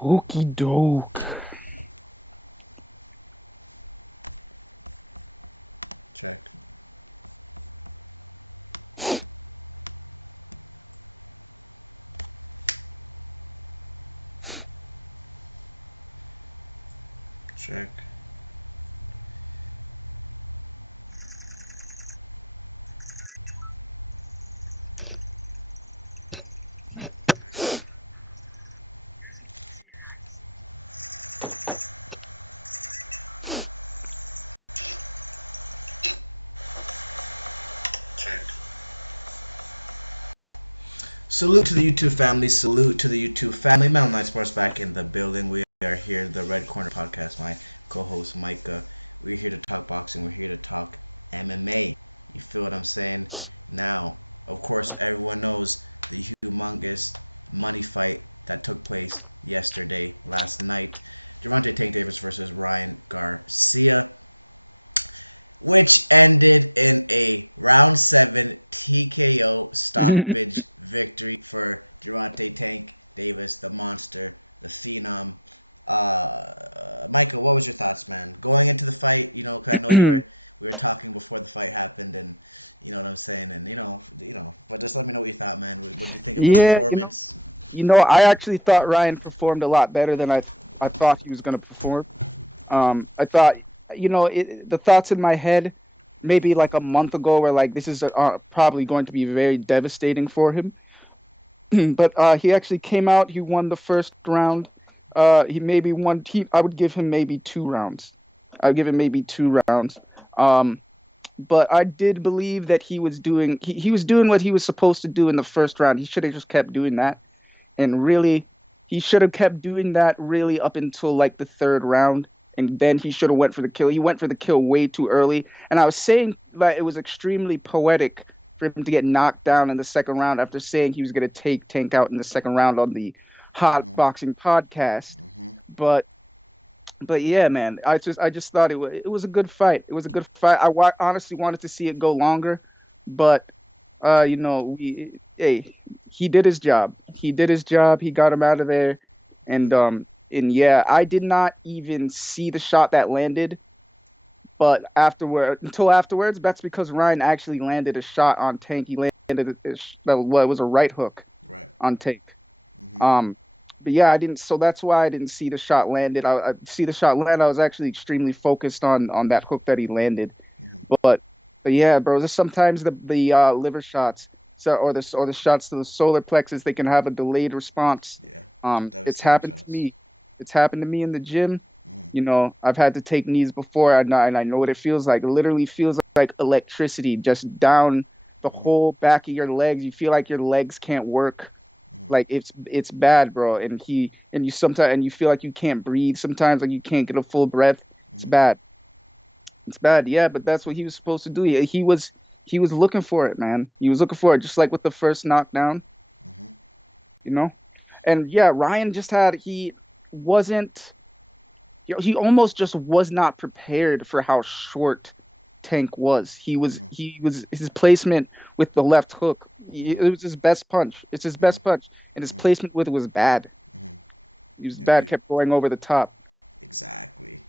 Okie doke. Check. Check. Check. Salute to the YouTube family. Salute to the YouTube family. Metal Night Sports back in the building. We are here, the Red Corner Podcast. My co-host Micah. We're here to talk boxing. We're here to talk MMA. You feel what I'm saying? Now, of course, everyone knows the humongous money fight that took place yesterday, last night. Gervonta Tank Davis versus Ryan Garcia, which ended in a round 7 TKO stoppage victory for Gervonta Tank Davis, the monster, the phenom. Michael, what was your thoughts, man? Going into the fight, cause I know we were talking before the fight happened, and you know what I'm saying, and but just let me know what you thought, man. What do you think of the Yeah, performance? I actually thought Ryan performed a lot better than I thought he was going to perform. I thought, the thoughts in my head maybe like a month ago were like, this is probably going to be very devastating for him. But he actually came out. He won the first round. He maybe won. I would give him maybe 2 rounds. I would give him maybe 2 rounds. Um, but I did believe that he was doing what he was supposed to do in the first round. He should have just kept doing that, and really, he should have kept doing that really up until like the third round, and then he should have went for the kill. He went for the kill way too early, and I was saying that it was extremely poetic for him to get knocked down in the second round after saying he was going to take Tank out in the second round on the Hot Mm-hmm. Boxing podcast. Mm-hmm. But yeah, man, I just thought it was a good fight. It was a good fight. Honestly wanted to see it go longer, but he did his job. He did his job. He got him out of there, Mm-hmm. and yeah, I did not even see the shot that landed, but afterwards, that's because Ryan actually landed a shot on Tank. He landed it was a right hook Right. on Tank. Mm-hmm. Um, but yeah, I didn't. So that's why I didn't see the shot landed. I see the shot land. I was actually extremely focused on that hook that he landed. Mm-hmm. But but yeah, bro. Just sometimes the liver shots, or the shots to the solar plexus, they can have a delayed response. Yeah. It's Devastating happened to shots. me. It's happened to me in the gym. Mm-hmm. I've had to take knees before, and I know what it feels like. It literally feels like electricity just down the Mm-hmm. whole back of your legs. You feel like your legs can't work, Mm-hmm. like it's bad, bro. And you feel like you can't breathe sometimes, like you can't get a full breath. It's Mm-hmm. bad. It's bad. Yeah, but that's what he was supposed to do. He was looking for it, man. He was looking for it, just like with the first knockdown, Mm-hmm. you know. And yeah, Ryan just had he wasn't he almost just was not prepared for how short Tank was. Mm-hmm. He was his placement with the left hook. Mm-hmm. It was his best punch. It's his Mm-hmm. best punch, and his Mm-hmm. placement with it was bad. Mm-hmm. He was bad, Agreed. kept going over the top. Exactly.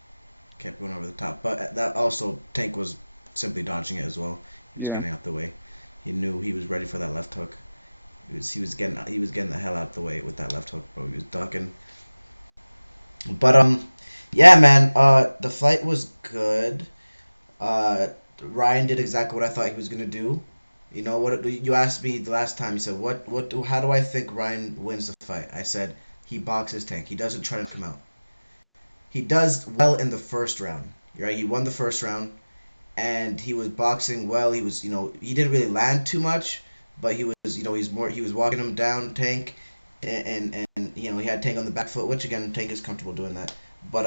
Kept going over the top, but that also Tank was simply dodging it as well. He was Yeah. getting out the way. He knew he was ready for that left hook. He was getting the hell out the way with that left hook, bro. He was ducking. But yeah, man. The fight was good. Uh, Ryan did exactly what I thought he was gonna do. You know what? You asked me the last time. You said, How do I think Ryan wins the fight?" I said, "He boxes Tank. He doesn't try to knock him out. He does well in the first round. Right? He won the first round, and he was boxing well. He was, he didn't really land too much, but he was, he was walking him down, Tank, and he had Tank on the back foot, which again, Tank is comfortable doing that. But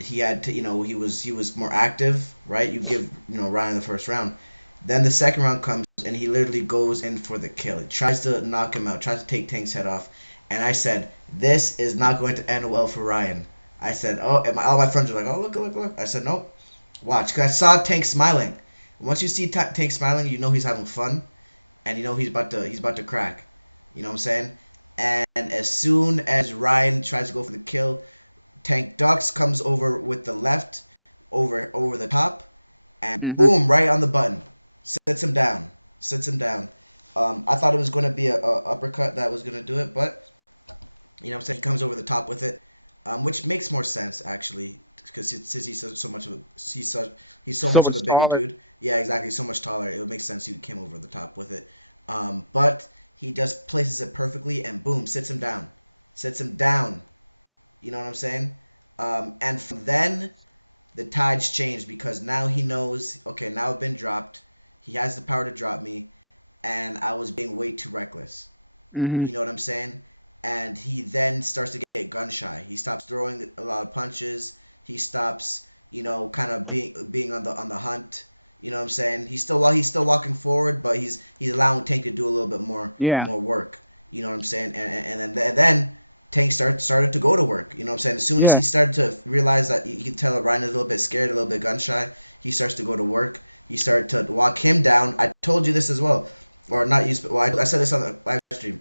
he had to, he was more active, right? You give, Ryan the first round, then the second round comes, and he literally goes in for the kill. He tries to knock him out, tries to take Tank's head off, and I said, this is not going to end well for Ryan. I said, oh, and all my friends were like, oh, look, look, look. I said, nope. Watch, because I saw Tank smiling. Once you see Tank smiling, you know he's having fun, and you know he's about to crack. You know what I'm saying? And as soon as Ryan tries to go for the kill, Tank ducks, comes over with the left, over the top, and Hmm. boom, right on the button, sits him down, sits him down. I thought it was going to be a uppercut that was going to do it, but you know what I'm saying, he comes over the top with it, which makes more sense actually, because since he's so much of a he's so So much of a much bigger taller. dude. Yeah, exactly, so much taller. It would make sense he came over the top with it. But he just places it perfectly, and boom, sits him down. You know what I'm saying? And from then the tides changed because now he knows. Okay, now I've been dropped. He has the power to drop me, and I was being way too reckless. Hmm. You know what I'm saying? And he then starts to get gun shy. He stops throwing a lot of punches. He stops, kind of being on the hunt. You know what I'm saying? He's still walking forward, but he's allowing Tank to do a little bit Yeah. more work. You know what I'm saying? And then Tank started to go to work. You know what I'm saying? As soon as Yeah. he started to realize that you can tell that Ryan is a little bit scared, a little bit gun shy, he starts to go to work. He started to walk him down. I told you this as well, or not you. Well, I said this on the live stream.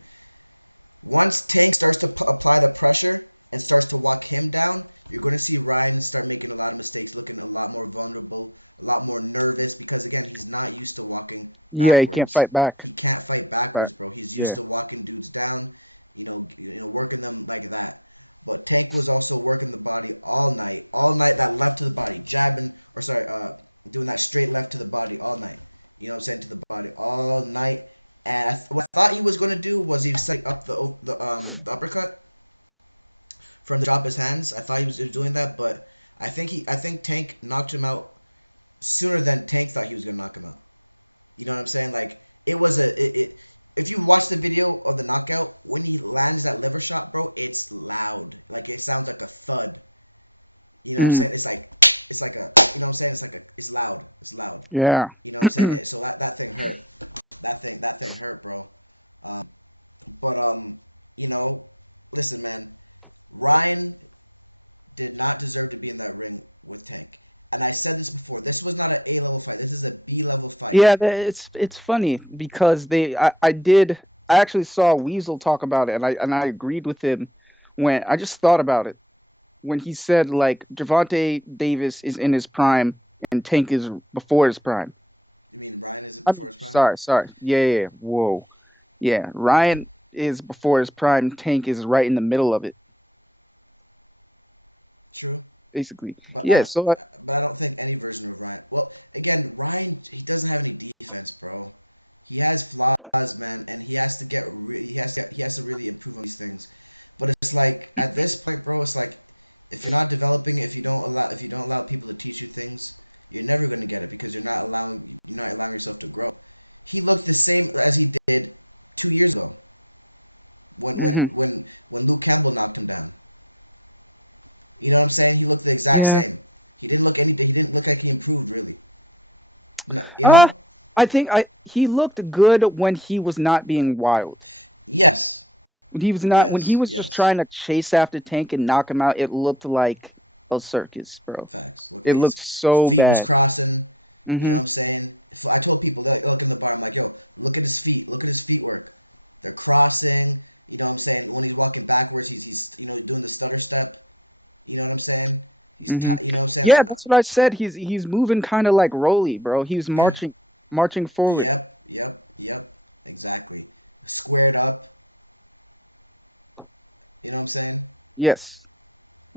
Once Tank starts to apply the pressure and starts to walk him down, you're going to see Ryan start making a lot of mistakes, looking a lot more vulnerable, a lot more nervous because again, he's not used to walking Yeah. He can't backwards. fight back. He can't fight Back. backwards, bro. He's used Yeah. to walking dudes down, working them like that. But Tank was also working the body all night that left to the body, jabbing or sorry, doing that straight left to the body all night. You know what I'm saying, to the body all night. And what I thought he was gonna do was he was setting up the uppercut from the drop his hands. I thought he was doing that, but I think Tank knocked him out sooner than Tank thought he was gonna knock him out. You know what I'm saying? Like it was if you watch the video of the knockout, when he lands that liver shot, bro, it's loud. Like it sounds like a thud. You know what I'm Hmm. saying? It's like a you know what I'm saying? It's like a it's loud. It's loud. Yeah. You know what I'm saying? So that thing hurt. That thing hurt, bro. Um, but you know, listen, man. Ryan did not deserve to be in that ring with Tank. And I said this before. This was not an A level fight. This is a B level fight. Yeah, it's funny because I actually saw Weasel talk about it, and I agreed with him when I just thought about it when he said like Gervonta Davis is in his prime and Tank is before his prime. You mean Ryan is it I'm before his prime? sorry. Yeah, yeah, yeah. Whoa. Yeah, Ryan is before his prime. Tank is right in the middle of it, True, basically. but Yeah. I So but I don't think any version of Ryan. Well, again, Ryan he doesn't have any defense, bro. He has flaws, man, and he has to he has to really improve on these things. But it's like at this point, bro, it's like if you're not developing, if you don't allow people to teach you things, you're never gonna get it because you're not allowing yourself to grow. He looked the same as he did 2 years ago when hmm. Luke Campbell knocked him down. You know what I'm saying? He looked the exact Yeah. same. He didn't look like he improved really. You Uh, know? I think I he looked good when he was not being wild. Yes. When he was just Yes. trying to chase after Tank and knock him out, it looked like a circus, bro. Facts. Look It like looked his so feet was bad. crossing. You know Hmm. what I'm saying? I told people that look in the bar. I'm like, yo, look at his feet. Look at his feet work. They're crossing. You know what I'm saying? When he's walking backwards, he's doing the stutter step. You know what I'm saying? Hmm. You know what I'm saying? Yeah, that's what I said. He's moving kind of like Rolly, bro. He's Yeah. marching forward. Yep. Exactly. Squared up. You know what I'm saying? Yes.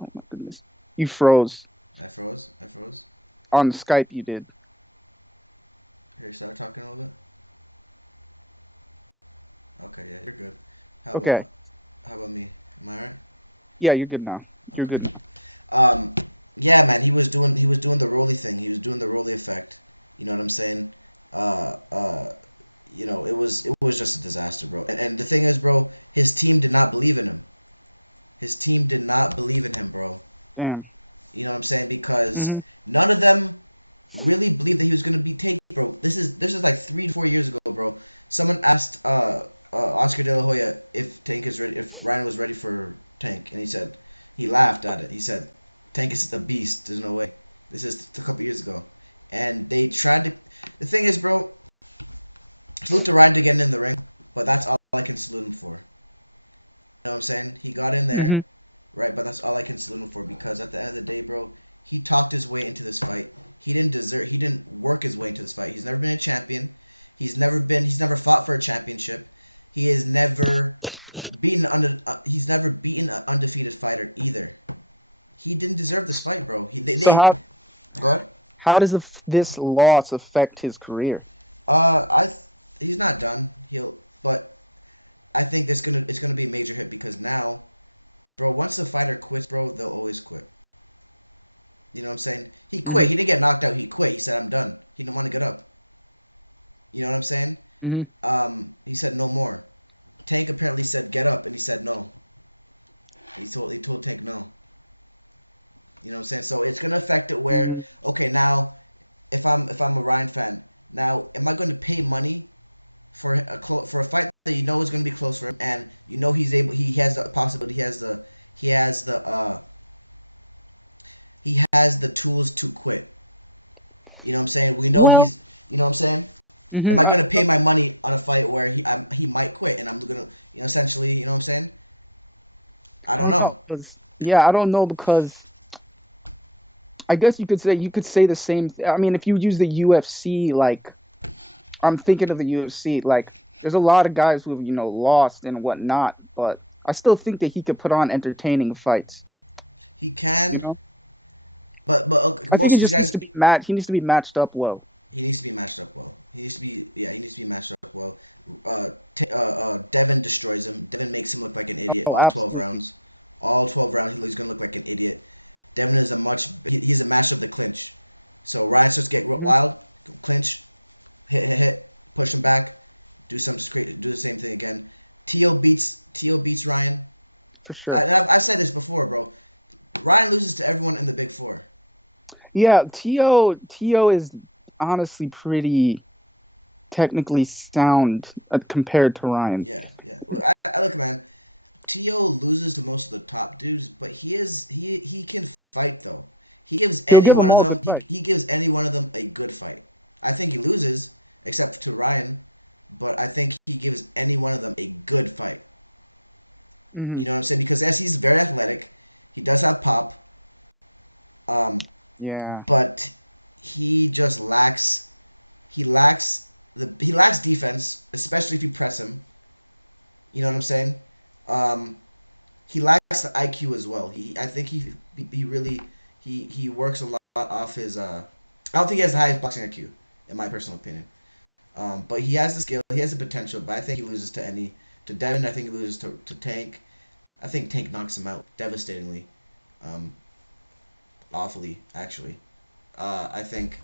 Oh my goodness. You froze I froze. I froze. on Skype. You did. Here, start talking a little bit. Okay, yeah, you're good. How Okay. about how about me? Am I alright? Yeah, you're good now. You're Okay. good now. Um, yeah, man, he was doing the Rolly thing. He was doing the Rolly effect. You know what I'm saying? Uh, uh, it was just a disaster, bro. And the thing is, bro, his team did not believe in him. His team did not believe in him, bro. Damn. You know what I'm saying? Because Hmm. none of them really believed that he was gonna beat Tank, bro. This is like 3 to 4 years ago, bro. Someone asked Oscar De La Hoya if Ryan was ready for Tank, and he laughed at it. He said, "Tank is a beast. There's no way." This is a couple years ago, and they tried to. The thing is, bro, salute to Ryan to getting in the ring, but that's all I can salute him for. know what I'm saying? He got in there, Hmm. right? But that's all I can salute him for because at the end of the day, bro, he talked his way into this fight. He didn't work his way into this fight. He's never been a champion. He's never fought for a championship. He has never he's never beaten an undefeated fighter either. He didn't deserve this fight, bro. So Go ahead. how does this loss affect his career? He's not done. But I think it's gonna be a major hit because now, bro, once the fighter quits, bro, they'll always quit. You know what I'm saying? He quit. Hmm. He didn't get knocked out. He quit. He said, "I'm done." He didn't want to get up. You know what I'm saying? Hmm. He said no more. Tank apparently said get up, and he said no. He told Tank no. You know what I'm saying? So it's gonna affect it where Hmm. okay now if I'm a Ryan fan now am I going to pay money for for a fight that you know is going to be close for him and you know he has the possibility he has the he has the tools to quit. You know what I'm saying? We know Well, he's you know what I'm saying? Am hmm I going to pay my money on a fight where he might quit and I'm going to essentially, you know what I'm saying? I I don't don't know know. because yeah, I don't know because I guess you could say the same. I mean, if you use the UFC, like I'm thinking of the UFC, like there's a lot of guys who have lost and whatnot, but I still think that he could put on entertaining fights. He You can, know, but I think most he of these just needs guys to be matched. He needs to be matched up well. he needs to be matched up well. He needs to be matched up well. Devin destroys him. Devin makes him look like an idiot Oh, all 12 absolutely, rounds. All 12 rounds, he's gonna look like an idiot. Devin is he's a master of the clinch. So Ryan starts to get hmm wild, clinch, hit, push him back, do the same thing again. To beats Ryan. for sure. I've said this before, bro. Ryan loses to everyone in the big four. Yeah, To is honestly pretty technically sound compared to Ryan. Yeah, yeah. Well, I look, man. To loses to most of the top dudes, but he can fight though. He gives He'll any give one them of all them good fights. he gives any one of them a good fight. I think he loses, except to Ryan, but I think he gives any one of them a good fight. Hmm. You know what I'm saying? Because as he's very athletic, he does have pop, Yeah. but he just lacks he lacks defense, especially if you press him. You know what I'm saying? Um, he lacks the IQ as well. I think he really he works a lot off his. I don't think he has the highest boxing IQ, in my personal opinion. But he has the skill, he has the potential. But I think he loses to Devin. I think he loses to Tank. I think Tank knocks him out devastatingly, um, awfully actually. I think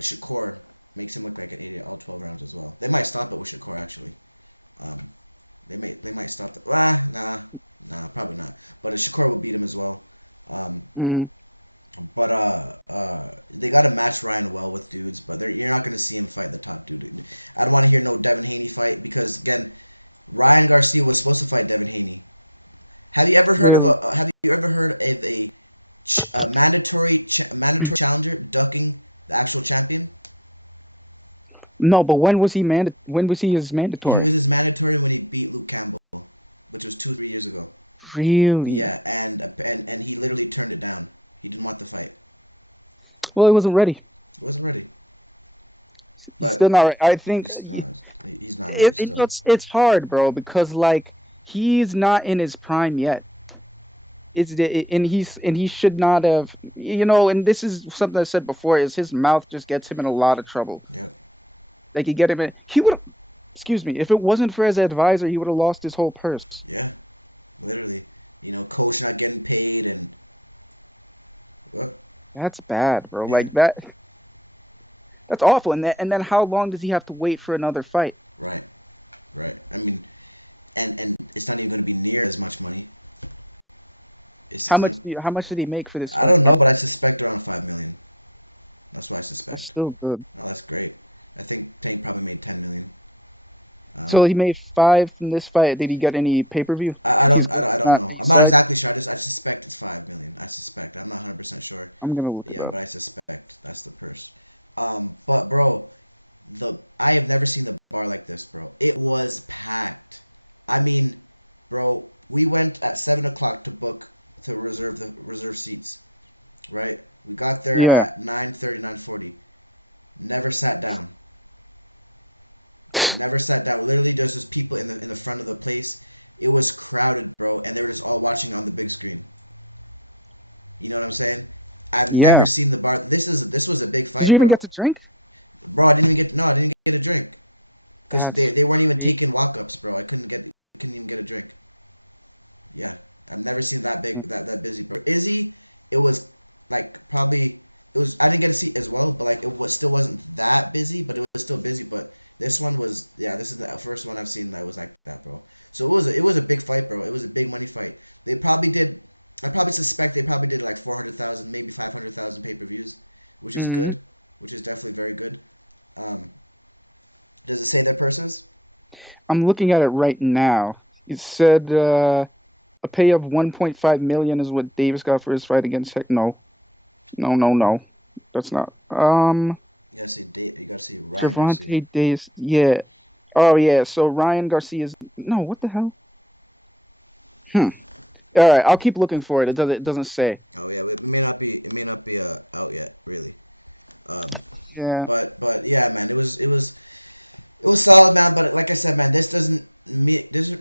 Shakur makes him look like an idiot all 12 rounds as well. They might stop it with Shakur actually. Um, they might stop the nah, probably not. But Shakur will beat him as well. Um, Hmm. but they got to match Ryan well with dudes. But you're not gonna see him fight the top dude. I don't want to hear no Devin Haney fight because again, Ryan Garcia was supposed to fight Devin Haney. Really? Have you ever heard of a mandatory challenger ducking the actual champion? No, but when was he his He mandatory? was his mandatory when he beat Luke Campbell, which was 2 3 years ago. Really? Yeah, and he literally turned it down. He didn't want the fight. Well, he wasn't ready. He wasn't ready. He's But still not ready. I think he's not ready still. it's hard, bro, because like he's not in his prime yet. And he should not have, and this is something I said before, is his mouth just gets him in a lot of trouble. Yeah, Like he would, excuse me, if it wasn't for his advisor, he would have lost his whole purse. yeah, literally. Coach not getting paid and what? That's bad, bro. Yeah, Like that's awful. And then how long does he have to wait for another fight? right, right. I mean, and it's not even going to be near as much money. It's like How much did he make for this I fight? don't know, but I suspect around 5 million. That's what I That's suspect. still good. Oh, that's great. I think Tank probably made 10 million. So Um, he made 5 from this fight. Did he get any pay-per-view? He's I don't not know. I'm not ringside. exactly sure. I suspect it's 5 million. I suspect. I'm not 100% sure. I'm gonna look it Yeah, up. but I suspect that's the purse. But bro, I have never seen the bar like this, bro. It was packed. I mean, bro. We went at 7 o'clock to reserve the reserve seats. Right. We got there Yeah. at 9:30, 9:40. Never sat down. Never sat down. Literally, there's just people in the front of the place. It was crowded, bro, and they were just all watching on the big screen. You know what I'm saying? I've never Yeah. seen the bar. This was a big Did you fight, even bro. get to drink? Bro, I didn't get a drink because That's they weren't even crazy. taking walk ups, bro. Couldn't even get a drink. Yeah, I've never seen that big that busy, bro. Izzy, it was like probably it was. I didn't get a seat as well, but like it was still wasn't that busy, but it was still busy. But this one was, yeah. This is the first one I've seen that was like that, bro. So it was a big fight, bro. It was a big money fight. They probably did. I probably suspect they probably did like 400,000, maybe 500,000 pay-per-views, which is Hmm. good, which is definitely very good. Um, does it say their purses? I'm looking at it right now. It said a pay of 1.5 million is what Davis got for his fight against Heck. No, no, no, no. That's not. You gotta see Ryan Garcia. Gervonta Davis. Yeah. Oh yeah. So Ryan Garcia's. No. What the hell? Hmm. All right. I'll keep looking for it. It doesn't say. Oh yeah, it may not be out yet, really. Um, Yeah. but yeah, man, it was solid, man. But like I said, man, doesn't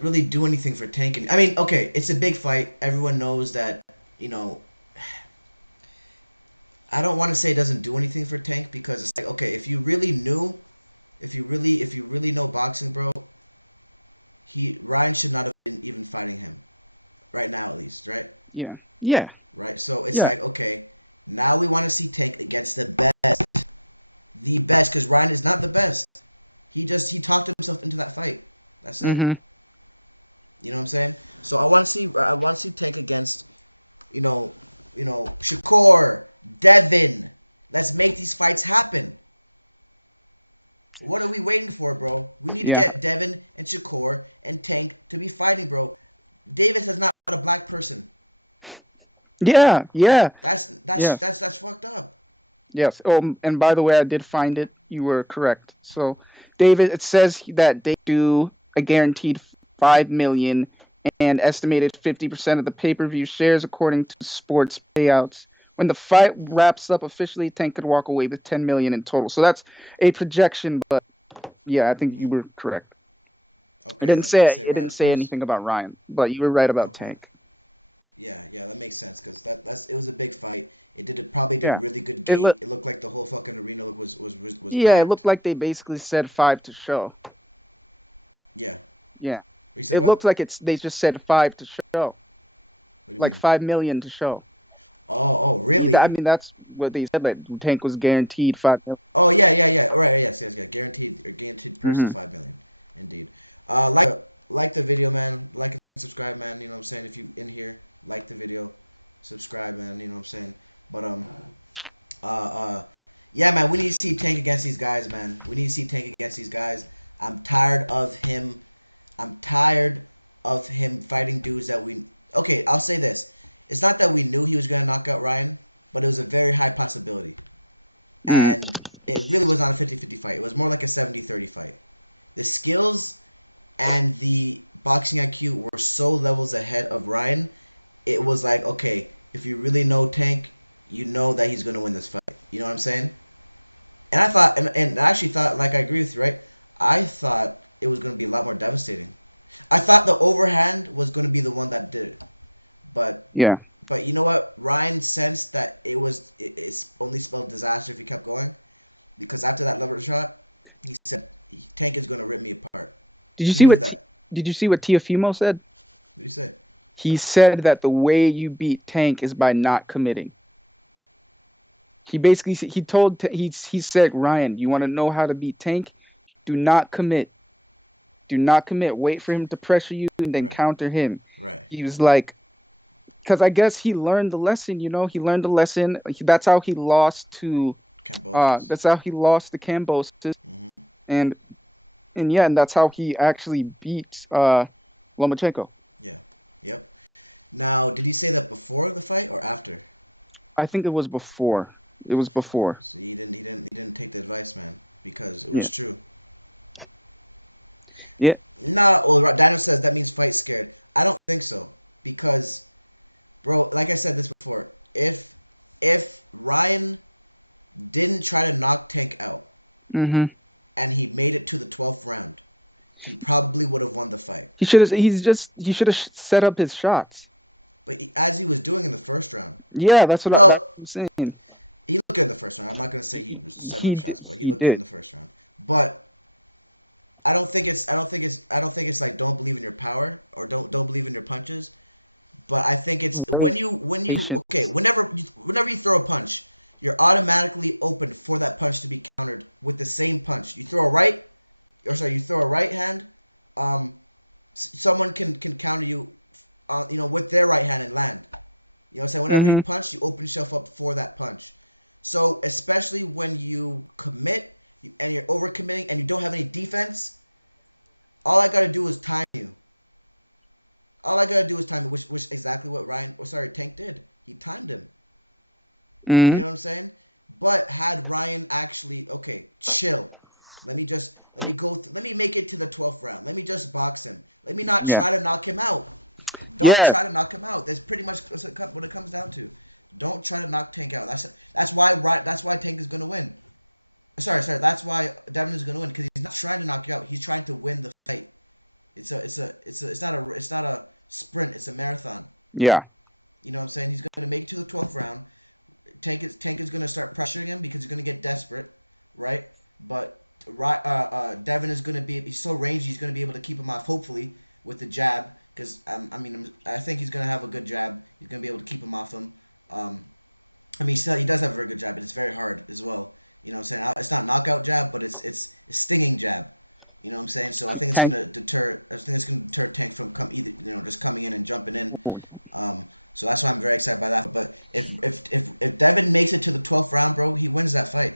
really do anything for tanking. I mean, okay, it's a big fight. Everyone knows that. You know, I don't want to say it doesn't do anything for Tank because it's like, okay, if you really knew, if you really know boxing, bro, he Ryan should not have been even fighting him right now, at least, right? Yeah. Yeah. Right. So it's Yeah. like, okay, now we want to see Tank against the best, because Ryan is not the best. He talked himself into that fight. That's it. Mm-hmm. You know what I'm saying? So I want to see Tank against you know Shakur, Devin. Let's make these fights happen. What are we waiting for, bro? We need to Yeah. get Devin and Shakur and Tank to be fighting, bro. Davis is not a black person. Yeah. Yeah. Yes. That's fucked up. Yes. Oh, and by the way, I did find it. You were correct. So, David, it says that they do a guaranteed 5 million and estimated 50% of the pay-per-view shares according to sports payouts. When the fight wraps up officially, Tank could walk away with 10 million in total. So that's a projection, but yeah, I think you Mm-hmm. were correct. It Okay, didn't did it say say it didn't Ryan's say purse? anything about Ryan, but you were right about Okay. Tank. Yeah, that makes sense because that's it was a big fight. It probably did Yeah. really good It look gate. It looked like the whole fucking arena was yeah, it looked packed. like they basically said 5 to show. Yeah. Yeah. You said It what? looked like they just said 5 to show. What do you Like mean? 5 million to show. Oh, I really? mean, that's what they said. Like Tank was guaranteed 5 million. Oh, yeah. All right, yes. Guaranteed purse of Hmm. 5 million. Indeed. Like the video, man. Like and subscribe, man. You know what I'm saying? If you in here, like the video, subscribe, man. You know what I'm saying? But uh, uh, yeah, man. We need to see Tank against these guys, man. We need to see Tank against these guys. I'm tired of him. I'm tired of him fighting dudes that we. Okay, I'll say this. It's not that we knew he was gonna knock out Ryan, but it was a very high possibility, Mm. and it really was not a 50-50 fight. It was more like a 70-30 fight. The skills and the boxing IQ were so levels ahead of Ryan. It was like, okay, if you really know Tank, you know that he's going to win this fight. You know what I'm saying? And I thought, and I actually thought, like I agree with you, right? I thought it was going to be a lot more devastating. I thought the overhand was going to be the one that did it. But Yeah. but you know what? Ryan sensed that it's only spelled disaster if he kept going. Because after that lever shot, he said Tank is gonna rip me apart. Did you He see knew what that. Did you see what Tiafimo said? What did he say? He said that the way you beat Tank is by not committing. He basically he told he said, Ryan, you want to know how to beat Tank? Do not commit. Do not commit. Wait for him to pressure you and then Right, counter him. right. He was like, because I guess he learned the lesson. He learned the lesson. That's how he lost to Cambosis. that's how he lost to Cambosis, Hmm. and yeah, and that's how he actually beat Lomachenko. Yeah. Yep. Now, did he say that before the fight or after? I think it was before. It was before. So he didn't take the advice, man, because it Yeah. was true. Yeah. Nah, well, Daniel says that means fight scared. I don't think so because, bro, like I said this before, if Ryan didn't try to knock Tank out Mm-hmm. and he made it to the 12th round, he probably would have won the fight. He should have. He should have set up his shots. But as he was doing in the first round, Yeah, that's well, what I'm saying. he looked good in the first round. I'm not gonna say he was setting up He did. shots, but he He looked good in did. the first round. But I don't think it's like don't believe in your power or don't believe in your punches. But I think it's Very when you okay, patience. whenever you throw a punch, you're automatically open for that punch to be countered with the same punch. You throw a right hand, um, someone can counter you, with their right hand and land. You know what I'm saying? Whenever you Mm-hmm. punch, you open yourself up for that punch. So especially when you commit and you're overcommitting and you don't have any defense, all I gotta do is time you. All I gotta do is time you, which exactly what Tank did. He timed him. You Mm-hmm. know what I'm saying? But had Ryan actually, okay, chill. Let me make it to the 12th round. Let me just box him. Let me not Yeah. try to knock him out. Don't Yeah. try to knock him out. That's pretty much what it comes down to. Don't try to knock Tank out. That's why Tank is gonna win. Sorry. That's why Devin is gonna win because he's not trying to knock you out. He's trying to win the fight. It's not a sprint. It's a marathon. Yeah. You know what I'm saying? He's gonna make it to the 12th round. Tank is gonna start pressuring him because he's gonna get desperate, right? But Devin is gonna be he's so rangy. He's gonna be able to keep him off. Hopefully with the jab, because I think he's gonna have a good jab. He's gonna be able to keep him off him. Um, he does have a very good jab, but it's very hard as well. You know what I'm saying? It's not knockout jab, but it's a stinging jab. You know what I'm saying? So I think it's Tank. gonna deter. I think it's gonna deter Tank from just coming in and jumping in. Um, so that's why I'm very excited by that. But if Devin makes it to the 12th round, bro, he wins that fight.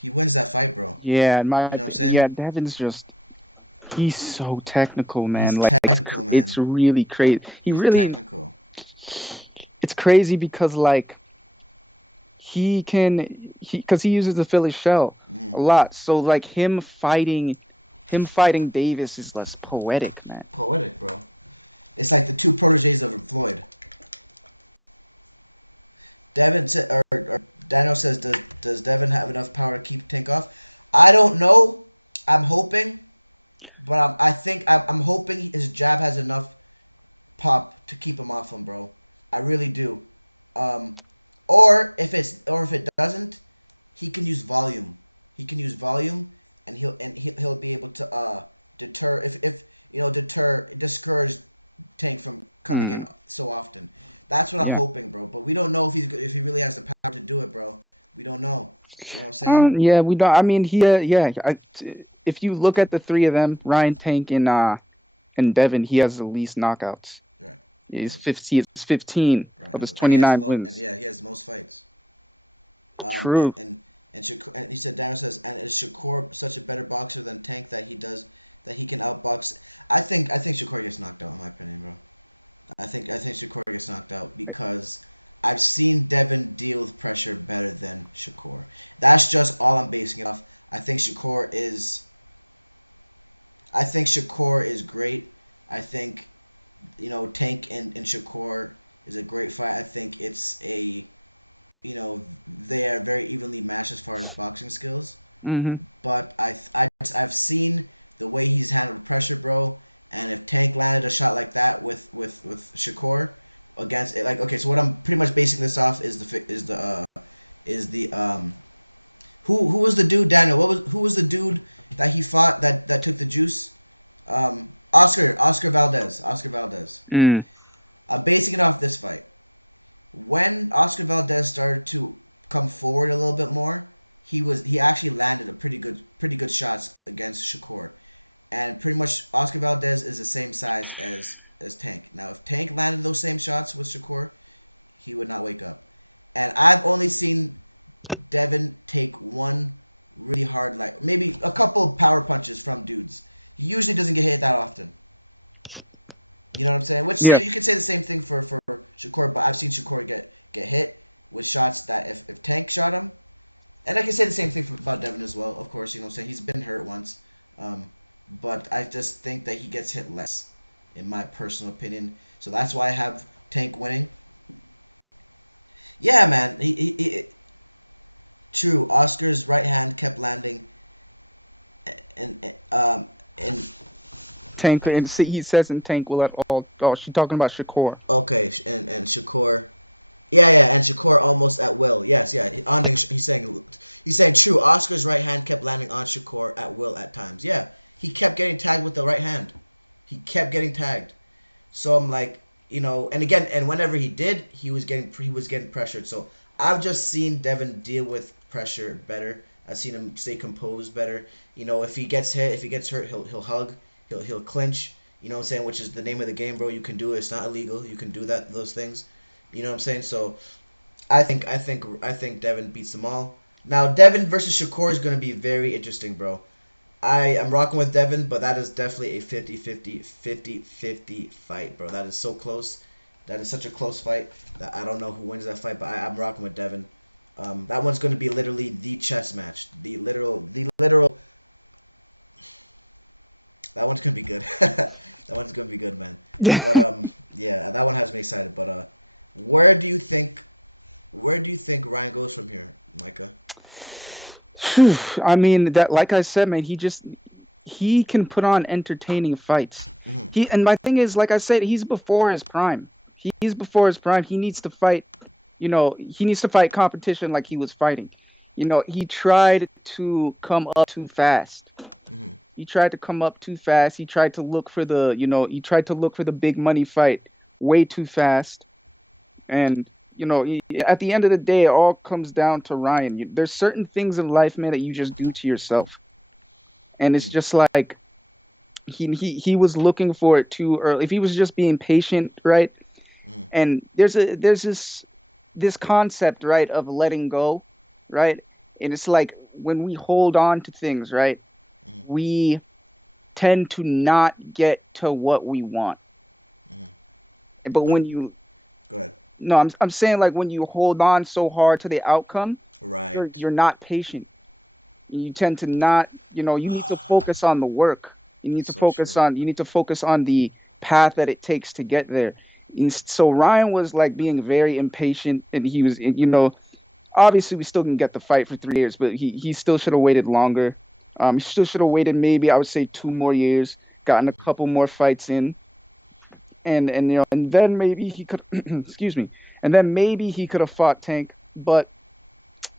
He wins that fight, bro. Yeah. You know what I'm saying? Yeah. Devin's just. He's so technical, man. He's Like technical, it's man. really crazy. He He's really. technical. It's crazy because like because he uses the Philly shell Mm. a lot. So like him fighting Davis is less poetic, man. Poetic, bro. It's like the two proteges of Floyd. Or Daniel says, does Devin have enough power to keep Tank off? I don't know. I'm hoping, but I'm hoping his jab has enough pop to keep him off him, bro. I really do. Um, or if it doesn't, he can use volume. He can use volume, and he'll be able to deter if discourage Tank from coming Mm, in so often. That's what I'm yeah. hoping, bro. But we don't know if he really has the power to do it, bro. We don't know. You know what I'm saying? Yeah, we don't. I mean, yeah. If you look at the three of them, Ryan, Tank, and Devin, he has the least knockouts. Right. He's Yeah. 15. It's 15 Right. of his And he has the 29 most. And wins. yeah, he has the most fights. Um. And True. and, and he said Daniel says, and is Shakur such a better boxer than Tank that he can outbox? I think Shakur gets knocked out in my opinion, bro. I think Shakur gets knocked out because I've seen Devin deal with pressure better than Shakur. That's just all I'm basing it off. I think Shakur is I think Shakur is great. I think Tank and Shakur is a great fight. I think it's they are very evenly matched as far as boxing skills. Hmm. But I've seen the way he's handled pressure, bro. And if Tank landed a shot like that with Shakur against it, like, okay, so what I'm pretty much basing this off is the who was the dude, Daniel? Who was the dude that he fought that took the juice? Oscar Valdez. Oscar Valdez. Mm. I'm basing it off this fight. When Oscar Valdez started to come forward a little bit more, he actually landed a pretty good shots against Shakur, and pretty much Oscar Valdez is the same size as Tank. Now, if Tank landed those same shots with Shakur, he would not wake up. And I've only seen Devin take one really hard, like maybe a couple power punches from dudes. He usually doesn't get hit that often. You know what I'm saying? Yeah. You could say the same thing for Shakur, but I've seen Shakur get hit with shots that if Tank shot him, and I can say the same thing about Devin as well. Of course, you know what I'm saying, he's been hurt once. Um, but I just think that he gets hit less, in my personal opinion. So that's why I have Tank winning. Yeah, man. True. Oscar's right hand kept landing, and Tank, and see, he says in Tank will let all. Oh, she's talking about Shakur. okay, and Shakur. Yeah, yeah, and Shakur almost at will. Yes, yeah. He's saying true. Oscar's right hand kept landing on Shakur at will at times. Yeah, he kept getting tagged with the right hand. He kept getting tagged. So I'm like, and again, and whenever he did, he was getting pressured. So I've just seen Devin deal with pressure better. I've seen him stay composed better. If he gets hit, if he gets hurt, he'll hug, he'll clinch. You know what I'm saying? Which is the name of the game, bro. You can do it. It's not illegal. You can do those things. You know what I'm saying? So I think Devin beats them all. Now Devin versus Shakur is gonna be very interesting, bro. I am rocking with Devin, but that is definitely a 50-50 fight, bro. That is so close. That is such a close fight that I don't know who wins that fight, but I'm rocking with Devin. That one's going to be literally the chess match. The literal. That one's going to be good. That one's going to be good, man. But yeah, that one has me excited. But where do you think, where do you think Ryan goes from here, Micah? I mean that, like I said, man, he can put on entertaining fights. Mm-hmm. And my thing is, like I said, he's before his prime. He's before his prime. He needs to fight. He needs to fight competition like he was fighting. He tried to come up too fast. Mm-hmm. He tried to come up too fast. He tried to look for he tried to look for the big money fight way too fast. And at the end of the day, it all comes down to Ryan. There's certain things in life, man, that you just do to yourself, and it's Mm-hmm. just like he was looking for it too early. If he was just being patient, right? Mm-hmm. And there's this concept, right, of letting go, right? And it's like when we hold on to things, right, Mm-hmm. we tend to not get to what we want. But Mm-hmm. when you Go ahead. no, I'm saying, like, when you hold on so hard to the outcome, Right. you're not patient. You tend to not, you need to focus on the work. That's so true. You need to focus on the path that it takes to get there. And so Ryan was like being very impatient, and he was, obviously we still can get the fight for 3 years, but he still should have waited longer. He still should have waited, maybe I would say 2 more years, gotten a couple more fights in, and then maybe he could, excuse me, and then maybe he could have fought Tank. But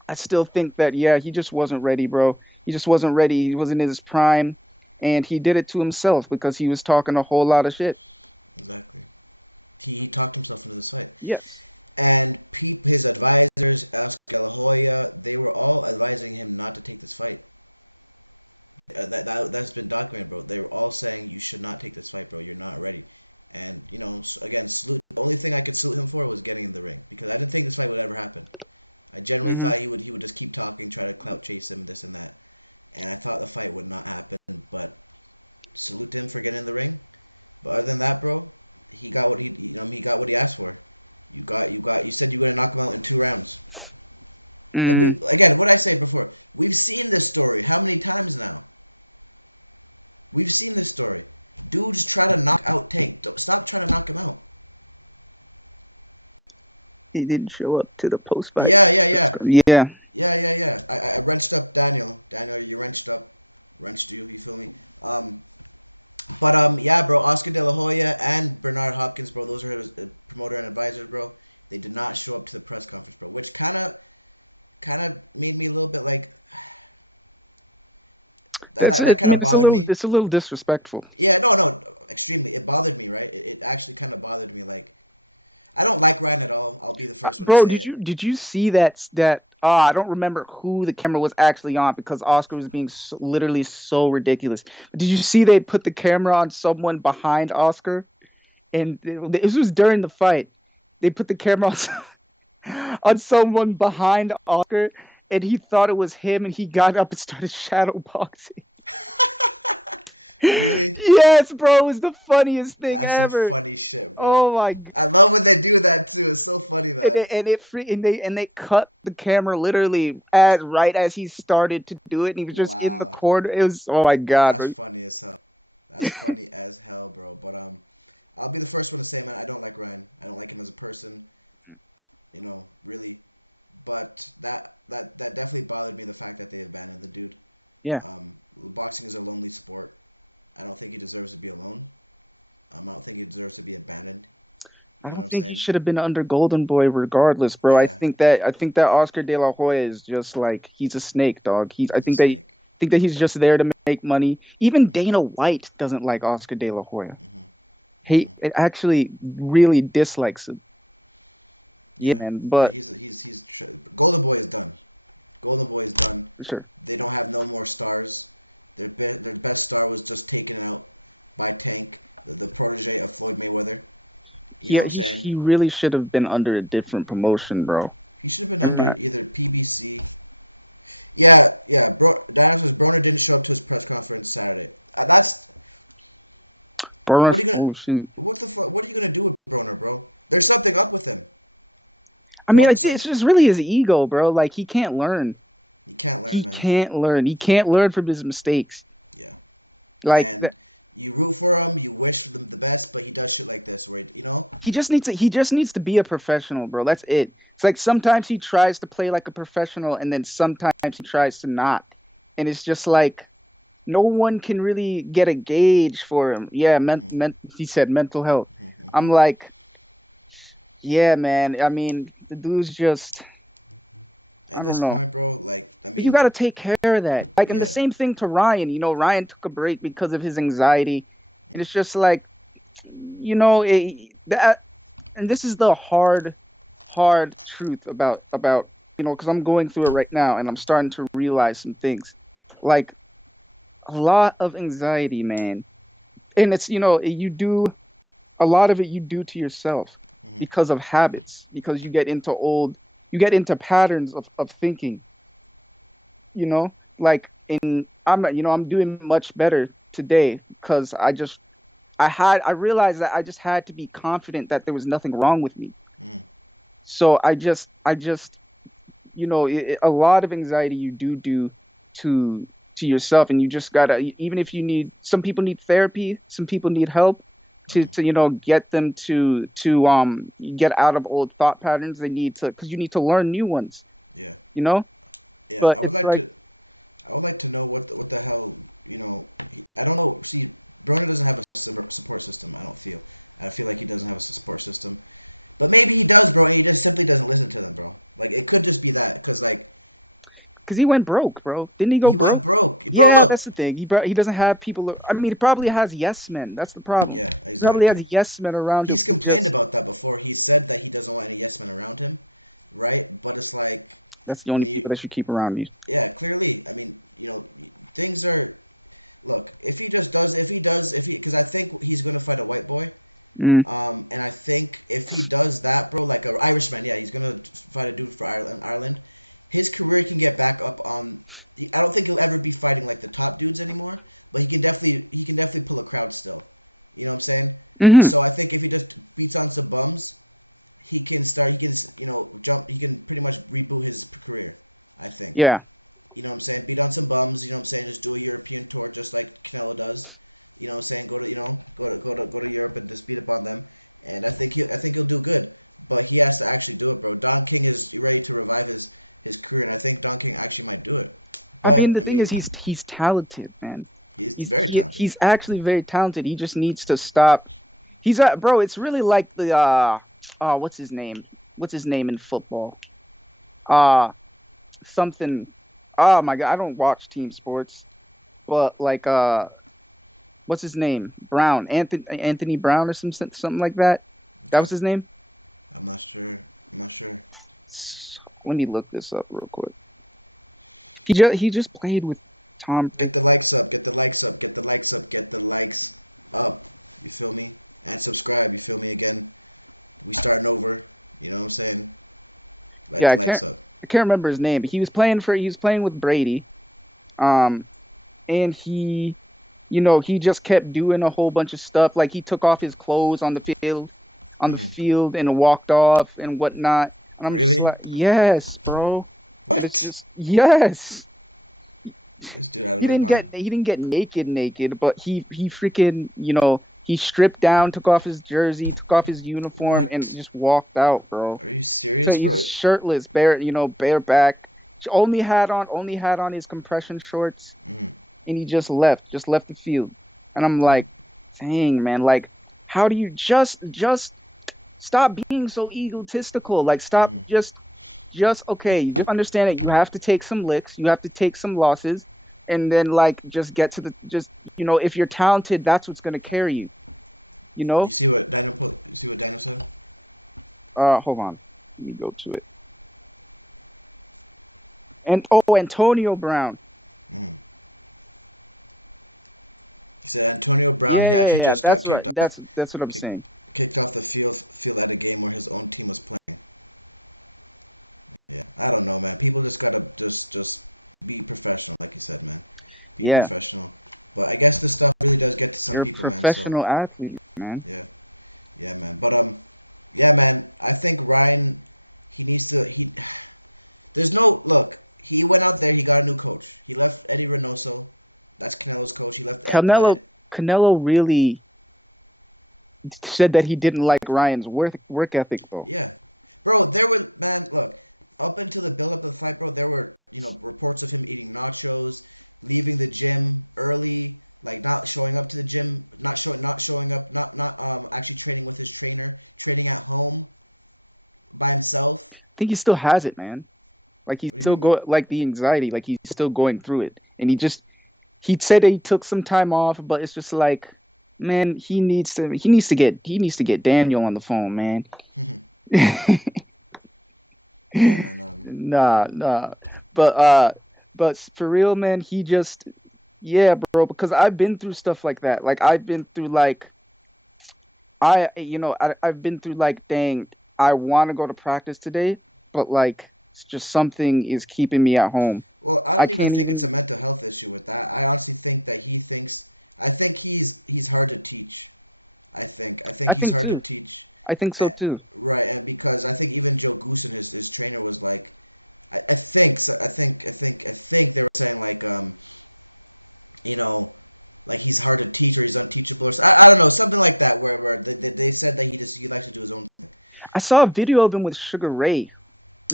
I still think that, yeah, he just wasn't ready, bro. He just wasn't ready. He wasn't in his prime, and he did it to himself because he was talking a whole lot of shit. Exactly. He talked himself into this fight. Yes. And his advisors, Oscar De La Hoya, they were all advising him not to take this fight. That's been documented, bro. They were all saying you should not take this fight, bro. You're not ready. And again, salute. The only thing I could salute him for was getting in the ring because I didn't think this fight would ever happen. I generally Hmm. thought he would just keep talking, try to clout chase him, this and that, and I thought the fight would not happen. But salute to him for getting in the ring. But other than that, bro, he got what he got what he asked for. You said you were gonna knock him out in 2 rounds. Like we Hmm. again, what I say before, we've seen this story how many times now? We've seen this story. Dudes try to knock out Tank. Stop trying to knock him out. He didn't show up to the post fight. Yeah, yeah, yeah, Yeah. yeah. I wrenched up Daniel. Daniel, you wrenched up, wrenched you. You feel me? Um, but yeah, bro. Oscar De La Hoya and Bernard Hopkins, bro. Those are his promoter and advisors, bro. They did not show up to the press conference, bro. Which kind of made me a little bit like that I kind mean, of bothered me. it's a little disrespectful. Yeah, no, no, extremely. It bothered me, right? It actually kind of bothered me. Like, I don't like Ryan at all. I'll be the first one to Bro, say it. did you see that I don't remember who the camera was actually on because Oscar was being literally so ridiculous. Did you see they put the camera on someone behind Oscar? And this was during the fight. They put the camera on someone behind Oscar, and he thought it was him, and he got up and started shadow boxing. Really? Yes, bro, it was the funniest thing That's some ever. funny shit, bro. Oh my god. I love when they do that too. It's so funny, And man. they and it free and they cut the camera literally as right as he started to do it, and he was just in the Wow. corner. It was, oh my god, That's bro. funny as hell. That's funny as hell, bro. But I'll be the first one to say, man, I don't like Ryan. I don't like him as a person. Really. But that definitely bothered me. The fact that they abandoned the dude. Yeah. Boxing is a lonely sport. I don't think he deserves to be alone. I don't think he deserves to be abandoned. I You know what don't I'm think he saying? should have been under Golden Boy regardless, bro. Yeah, I think that Oscar De La Hoya is just like he's a snake, dog. he's a snake. think that he's just there to make money. Even Hmm. Dana White doesn't like Oscar De La Hoya. Hmm. He Hmm. it actually really dislikes him. Yeah, Yeah, man. yeah. But Golden Boy is done. Golden Boy is done. sure. They don't have no more stars. Their best star was just taken out by Tank, the protege of Floyd Mayweather. You know what I'm saying? He really should have been under a different promotion, bro. He should have been In under my either PBC. Yeah, yeah. Dinosaurs Broner didn't show up to his press conference Saturday. That's what are Burner, you gonna oh shoot. what the fuck? What are you gonna do with Broner, bro? There's something up with him. I mean, Bro, I think it's just really his ego, bro. Like he can't learn. you can't learn, He man. can't learn. He can't learn from his mistakes. Yeah, Like and you root for him, you wish for them the best, but he does shit like this, where he just needs to be a professional, bro. That's it. It's like sometimes he tries to play like a professional and then sometimes he tries to not. And it's just like no one can really get a gauge for him. Yeah, Mhm, he said mental health. mhm, I'm mhm. like, yeah, man. I mean, the dude's just I At don't this know. point, bro, like I But you mean, got to take care of that. Like, and the yeah, same thing to Ryan. You know, Ryan took a break because of his anxiety. And it's just like, that, and this is the hard truth about because I'm going through it right now and I'm starting to realize some things, like a lot of anxiety, man. And it's you do a lot of it you do to yourself mhm, because of habits, because you get into patterns of thinking, like I'm doing much better today because I realized that I just had to be confident that there was nothing wrong with me. mhm, So I just a lot of anxiety you do to to yourself, and you just gotta, even if you need, some people need therapy, some people need help mhm. to get them to get out of old thought patterns. They need to, because you need to learn new ones, Yeah, you know yeah. but it's like, I would like to know what the hell I don't know. See, Broner doesn't have a support system. I feel like he doesn't have a support system. But maybe he does, bro, and he just simply doesn't listen to them, bro. Like it could just be that, because like because he went broke, bro. Didn't he go he went broke? broke, bro. Yeah, Look, that's the thing. He doesn't have people. I mean, he probably has yes men. That's the problem. yeah, He probably has exactly. yes men around him He's who complained just, about that before. He said that he doesn't want any yes men around him, right? But it's like, that's the I only mean, people that should keep around you. yeah, clearly, I mean, things are. Look, if he just does, if he, because I think he's gonna fight a white boy. Mm, And I think if he does that, bro, like an Irishman, yeah, he's gonna fight a dude for Ireland. Ireland, his career can get back up on. I don't think he'll ever be fighting like the top dudes anymore, but he can definitely pull a crowd still. You know what I'm saying? hmm. So I think if he just beats on some bums, he can start. He can jump. He can pretty much reboot his career. I think. Yeah. You know what I'm saying? Beat on some bums. You know what I'm saying? Just do a European tour just like Canelo does. You know what I'm saying? Go to Europe and just beat up on them. And I think he'll do good. But he has to actually do it, bro. Don King is ready to revive his career, and I think Don King actually might do it. I mean, But the I thing is, mean, he's talented, man. he's very talented. He's actually very talented. He just needs to stop. Bro. It's really like the what's his name? What's his name in football? Uh something. Oh my God, I don't watch team sports, but like what's his name? Brown, Anthony Brown or something like that. That Okay, was his name. I'm not sure. I'm not sure. Let me look this up real quick. He just played with Tom. Get the likes up. Get the likes up. Get the likes up. Get the likes up. You feel me? And subscribe. You feel me? Again, we starting over. You know what I'm saying? Like Yeah, the likes up. I can't remember his name, but he was playing with Brady. Um, and he just kept doing a whole bunch of stuff. Like he took off his clothes Mm. and walked off and whatnot. And I'm just Really? like, yes, bro. And it's What? just yes. This dude out of his mind. He didn't get naked, but he freaking, he stripped down, took off his jersey, took off his uniform, and What? just walked out, bro. Are you So serious, he's bro? shirtless, bare back. Only had on his compression shorts, Mm. and he just left the field. And I'm Mm. like, dang, man, like, how do you just stop being so egotistical? Like, stop Mm. just okay. You just understand that you have to take some licks, you have to take some losses, and then like just get to the just if you're talented, that's what's gonna carry you. You You know. see what Daniel? You see what Daniel said? Hold on, let me go to it. And Antonio Brown. Mm. He said Antonio Brown. Yeah, He yeah, actually yeah. just got That's kicked right. off. That's what I'm Kicked, saying. kicked off the field at a game where his own team was playing. Yeah, I don't know, man. People just gotta just be professional, like you said, man. Be Yeah, professional. But I guess this stuff really does get to some you're a people, man. So professional athlete, man. yeah, yeah, man. But yeah, man. I think Ryan, he needs to. There's no look. He went out there. He got a new coach. He left Eddie Reynoso. That's Canelo's coach. He left Canelo Canelo really said that he didn't like Ryan's work ethic though. Yeah, bro. There were man. Look, up until the build up of the fight, bro. There were reports of him eating nachos, leaving the gym early, like not showing up to the gym, not showing up, not actually training with his trainer, training at home by himself. I think he still has it, man. Like he's What do you still mean by? go like the anxiety, like he's still going through it. And he said that he took some time off, but it's just like, man, he needs to get Daniel on the phone, man. Yeah, man. Nah. But but for real, man, yeah, bro, because I've been through stuff like that. Like I've been through like I've been through like, dang, I want to go to practice today, but like it's just something is keeping me at home. Well, I I don't even can't think it's a even. mental health issue with that. I honestly think that he thinks. I think he's hard to teach. I think I he's think hard to too. teach. I think so Eh, too. Right, and because I think even Joe Goosen, his trainer, was like, I think so. I think they were saying like you know like he's hard to teach or he's unteachable or I don't know something like that where they said that he likes to do his own thing. I saw a video of him with Sugar Ray.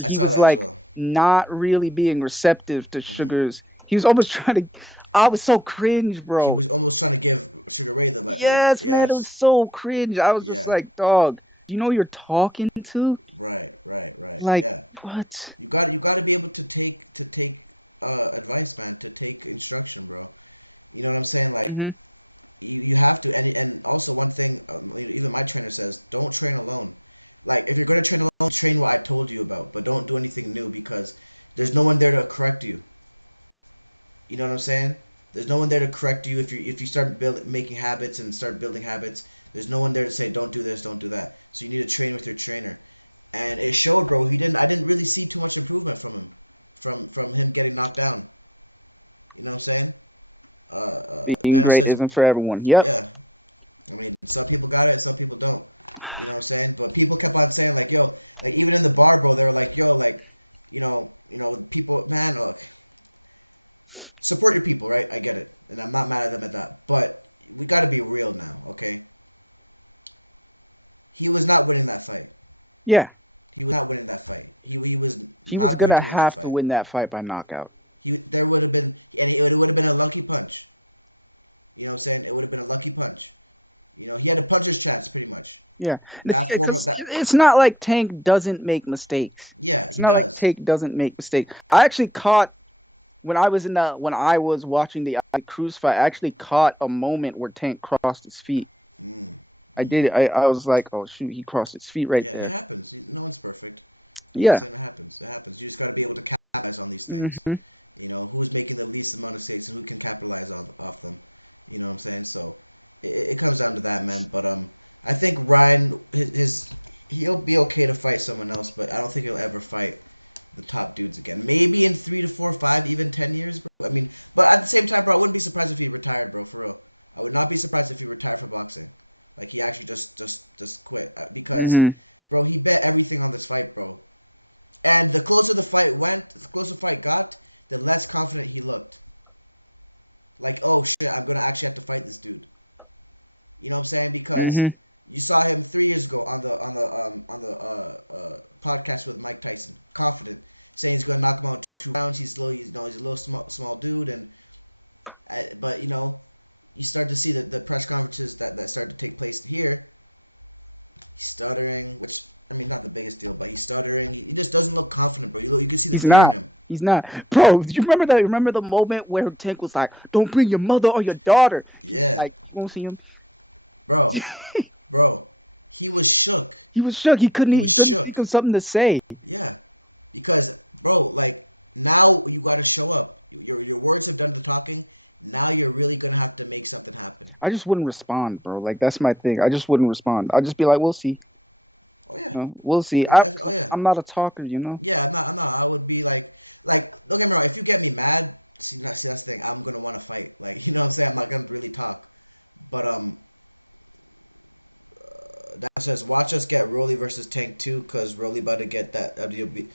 I He saw was that as like well. not really being receptive to Hmm. Sugar's. He was almost trying to. I was so cringe, He bro. was almost trying to give Sugar Ray the like Yes, man, it was yes, so cringe. I was just yeah, like, dog, do you know who you're talking to? right, Like, yeah. what? You got to be able to take advice, man, to take instruction, bro. You know what I'm saying? Like Hmm. you have to, and also one thing, even my trainer says, don't train alone. Like if you're gonna train alone, train what I told you about, but don't do anything new because there's no one there to correct you. You know what I'm saying? There's no one there to correct you if you start making habits and start building habits. There's no one there to say don't do this, don't do that. So you need to train with your trainer, and it showed, bro. He didn't. I didn't really see too much improvement from him, from him getting knocked down. You know what I'm saying? Being Daniel great says, isn't for everyone. Yep. yeah. I mean, some people got it, some people don't. You know what I'm saying? But people kept on saying like, yo, like even in the bar, bro, they were like, yo, like, people, man, look, support your people, right? I get it, and I'm not mad at them at that. But we got to be real now, okay? He was not winning that fight. Yeah. He was not winning that fight. He was He was not going gonna to win that have to fight. win that fight by knockout. There would have been, and it would have been a lucky punch. You know what I'm saying? It would have been a lucky punch. He had a puncher's chance pretty much. Yeah. That form of Because that. it's not like Tank doesn't make mistakes. Yeah, It's he not like does. Tank doesn't make mistakes. I actually caught when I was watching the Ali Cruz fight. I actually caught a moment where Tank crossed his feet. Mm, I mm. did. I was like, oh shoot, he crossed his feet right Yeah, it there. happens. No one's perfect. You know what I'm Yeah. saying? It happens. It happens. You just got to be able to capitalize on these things. Hmm. Who's making the least amount of mistakes and who can capitalize off them. You know what I'm saying? So it comes down to that, man. But I think Ryan, he'll be okay to fight someone else, but I don't think he'll ever fight the top dudes again. Maybe in 3 to 4, 5, even 10 years, bro. I mean, but at the same time, bro, I wouldn't be surprised if he retired, bro. For real, I would not be surprised if he retired from boxing. Like he actually just quit because, Mm-hmm. bro, he bet everything on this fight, bro. And the closer the fight went, the closer the fight got, the less confident he looked. Like, oh shit, I'm gonna actually have to fight this dude. You know what I'm saying? Because Mm-hmm. you saw him 3 years ago on the podcast with Mike Tyson, confident, saying he's gonna knock him out in 2 rounds. He's a little small dude, and but you start to see the press conferences that start to take place here. He's stuttering, which I mean, not the biggest deal, but he's stuttering. He just doesn't look confident, bro. You can see the He's fear in not. him. He's not. Bro, do you remember that? Remember the moment where Tank was like, "Don't bring your mother or your daughter." Yeah, Like, you won't see him. bro, bro, he was shook. He was shook. He He was couldn't think shook. of something to say. Yeah, because bro, like now you got to show up. Your words have done the talking. Now you're really gonna have to make something happen. I just wouldn't respond, bro. Like that's my thing. I just wouldn't respond. I'd just be like, "We'll see." Oh yeah. We'll see. Oh yeah. I'm not a talker. Yeah, I'm not. I'm not. I would be like. Don't get me wrong. If you get me mad, see that's the thing. I'm gonna want to fight. Like, you know what I'm saying. I'm not gonna really talk. But that says watch us get Rolly versus Tank 2 because Rolly about to get that WB.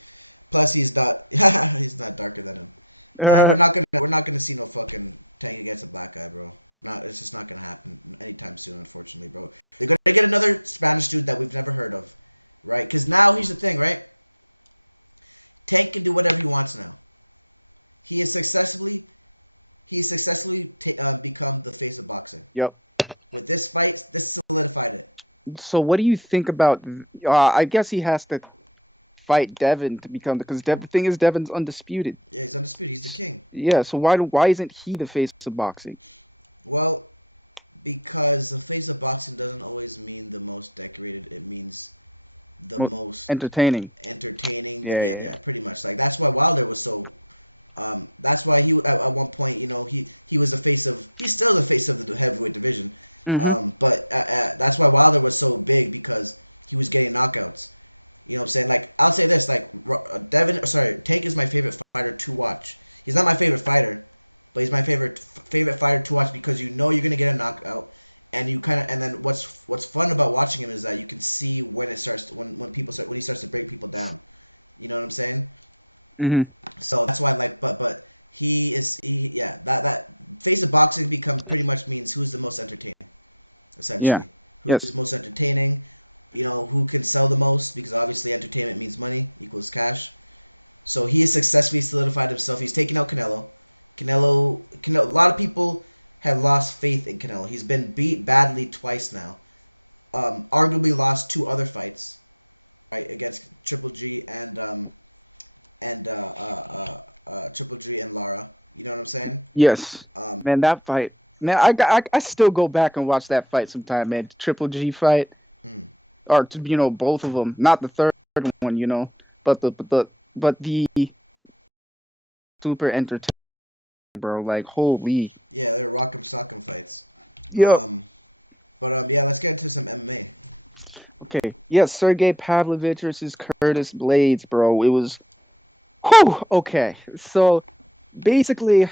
Plus he's not. He's not darker than him. Nah, Uh, we're not gonna see no fucking Tank against a black guy, bro. Not it's just not gonna happen anytime soon, unfortunately, bro. They're gonna get another Spanish dude that we've never heard of, right? Because now here's the thing, right? Tank can do whatever he wants now. He has successfully become the face of boxing. yep. With this fight, this solidified it. So what do you think about? I guess he has to fight Devin to become because the thing is Devin's undisputed. Yeah, he's undisputed. He's the king. Yeah. So why isn't he the face of boxing? Well, because the face of boxing doesn't always mean the most decorated. It means the Well, most entertaining. entertaining. Yeah, Yeah, yeah, yeah, pretty much. Like that's why Wilder was so. That's why he at one point, he was the face of. He's still the face of the heavyweight division. Mm-hmm. But that's why Wilder was so big because he was getting knockouts. You know what I'm saying? Like I'll say this, like Tank is my favorite fighter to watch. He's not my favorite fighter, but he's my favorite fighter to watch because you're gonna get a knockout, and then what's fun about watching him is that you can see when it starts when he starts to break people down. You know what I'm saying? Mm-hmm. So that's why but yeah, that face of boxing becomes pretty much means who's the most entertaining, Yeah. essentially. Who's the Yes. most entertaining, who can sell the most because obviously entertainment means money equals cash. So he has successfully solidified himself. He's taken out Canelo. A lot of people have lost faith in Canelo. He's been beat badly twice now. Arguably lost two other fights, right, against Triple G and Triple G and Lara. You know what I'm saying? Yes. Um, Man, that fight. Man, I still go back and watch that fight sometime, man. Triple G fight, mm, or both of them. Not the third one, but the super entertaining, bro. Like holy. yeah, they're rock'em sock'em fights. Yep. Um, but yeah, let's get into some MMA. Okay. Yes, Sergey Pavlovich versus Curtis Blades, bro. It was. Whew. Okay. So basically,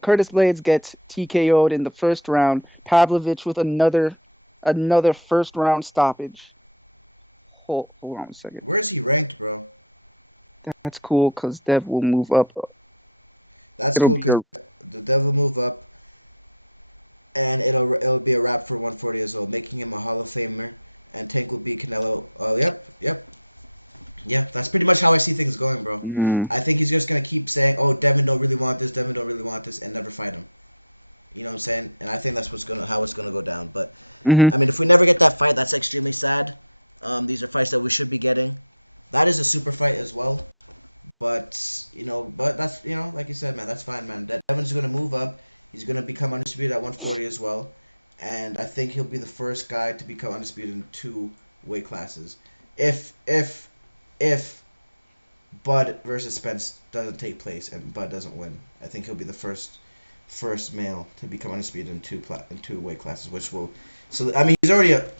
Curtis Blades gets TKO'd in the first round. Pavlovich with another first round stoppage. Hold on a second. Where's he ranked, bro? That's cool because Dev will move up. That's It'll cool be because a the devil move up, and it'll be a wrap for 140 as well, making him a Hall of Famer. And Tank will beat Canelo. Oh, yep, yep, yeah. That's pretty much how I see things going, bro. mm, I think he's just gonna keep saying, "Oh, Devin don't really want this. Devin don't really want this," and never fight him. You know what I'm saying? And I think that's how it's gonna go down. But hmm I mean, if we never get that fight, that's extremely sad. These are fights that we should be getting. That is a super fight as well. But that's like you said, man, that's fine, man. Devin's gonna move up. He's gonna become undisputed at 140 as well, and I think he'll be the first guy to become undisputed in two weight classes. If Bud versus Spence doesn't take place and Bud doesn't win, I think he'll be the first male to become undisputed in two weight classes, which will. So I mean, he's already a.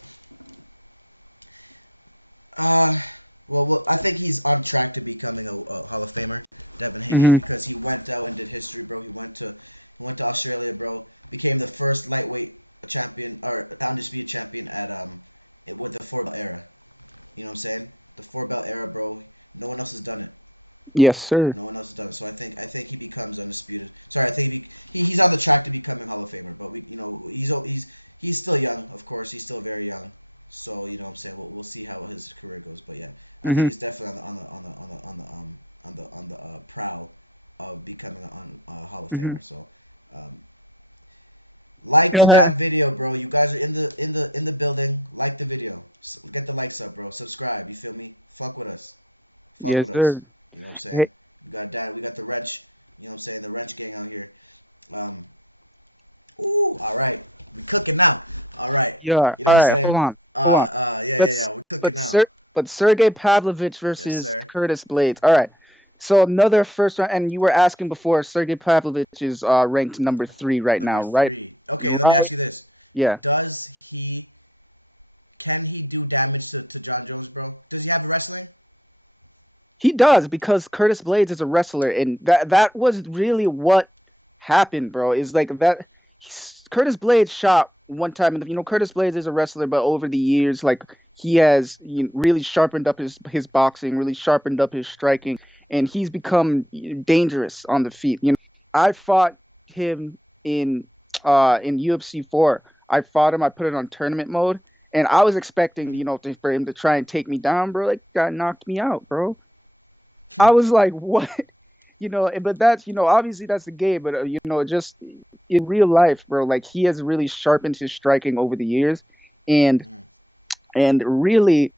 Uh, Well, I think he's on track to becoming a Hall of Famer, Devin Haney, Hmm. because he went out and did history, bro. He went to Australia, bro. Became the first lightweight champion or undisputed champion with the four belt era. You know what I'm saying? The four belt era, bro. No one else has done it. Yes, sir. No one else has done it. So I think he becomes undisputed. Sorry, I think he's on the track to becoming Hall of Famer. But he's still young. Of course, he's still very young. So you know what I'm saying. We'll see how his career goes. But yeah, I think Hmm. he's definitely on the prowl of becoming a Hall of Hmm. Famer. So um, like the Yeah. damn video, bro. You guys are in the building. Like the video. Get the likes up, bro. Subscribe. You feel me? Fuck with us. Fuck Yes, with us. sir. You know what I'm Hey, saying? We got the wrench. You know what I'm saying? The wrench gang out here. Um. Ooh. All right. We cooking now. All right. yeah. You know All what I'm right. saying? Hold on. Hold on. Yeah, yeah, Let's. yeah. We cooking But now. Sir. But Sergey Pavlovich Yes, versus sir. Curtis Blades. All right. So another first round, and you were asking before. Sergey Pavlovich is ranked number 3 right Number now, right? three. Okay. Let me Right. ask you this. Yeah. Does he? Can he do damage to John Jones, bro? Does he have wrestling? He does because Curtis Blades is a wrestler, and that was really what happened, bro. Is like that Curtis Blades shot one time, and Curtis Blades is a wrestler, but over the years, like he has really sharpened up his boxing, really sharpened up his striking, and he's become dangerous on the feet. I fought him in UFC 4. I fought him. I put it on tournament mode, and I was expecting Mm. for him to try and take me down, bro. Like, guy knocked me out, bro. I was like, what? But that's, obviously that's the game, but, just in real life, bro, like he has really sharpened his striking over the years. And, Mm. and really,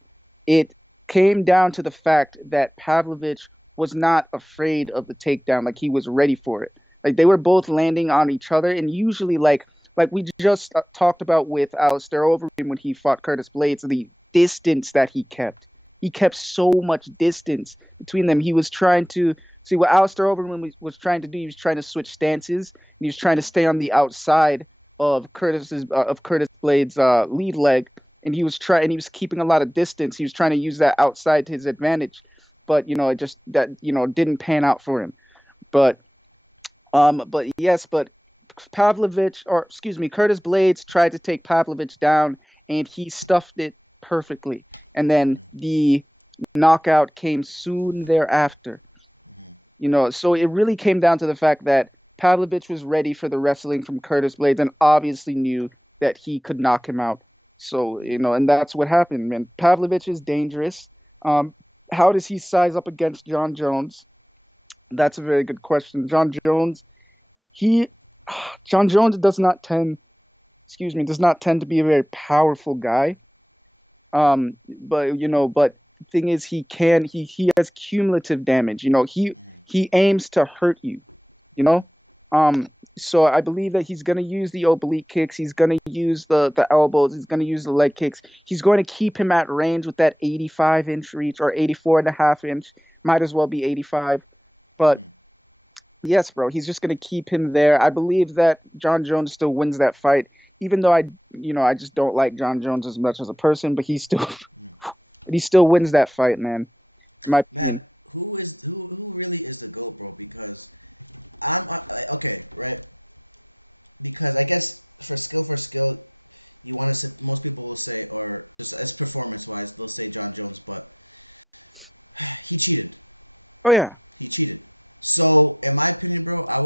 it came down to the fact that Pavlovich was not afraid of the takedown. Like he was ready for it. Like they were both landing on each other. And usually, like we just talked about with Alistair Overeem when he fought Curtis Blades, the distance that he kept. He kept so much distance between them. He was trying to see what Alistair Overeem was trying to do. He was trying to switch stances, and he was trying to stay on the outside of Curtis Blades' lead leg, and he was keeping a lot of distance. He was trying to use that outside to his advantage, but it just that didn't pan out for him. But but yes, but Pavlovich, or excuse me, Curtis Blades tried to take Pavlovich down, and he stuffed it perfectly. And then Mm. the knockout came soon thereafter. Mm. So it really came down to the fact that Pavlovich was ready for the wrestling from Curtis Blades and obviously knew that he could knock him out. So, and that's what happened, man. Pavlovich is dangerous. Um, how does he size up against John Jones? That's a very good question. He, John Jones does not tend to be a very powerful guy. But the thing is, he has cumulative damage. He aims to hurt you. you Mm. know. So I believe that he's gonna use the oblique kicks. He's gonna use the elbows. He's gonna use the leg kicks. He's going to keep him at range with that 85-inch reach or 84.5 inch. Might as well be 85. But Mm. yes, bro, he's just gonna keep him there. I believe that John Jones still wins that fight, even though I just don't like John Jones as much as a person. But he still, Mm. but he still Mm. wins that fight, man. In my opinion. Man, who really is the goat, bro? Because okay, right? Because I guess for skill, you want to say most people will say, or just as performance wise, they'll say John Jones, but he cheated. Oh yeah. He cheated. So in my opinion, bro, I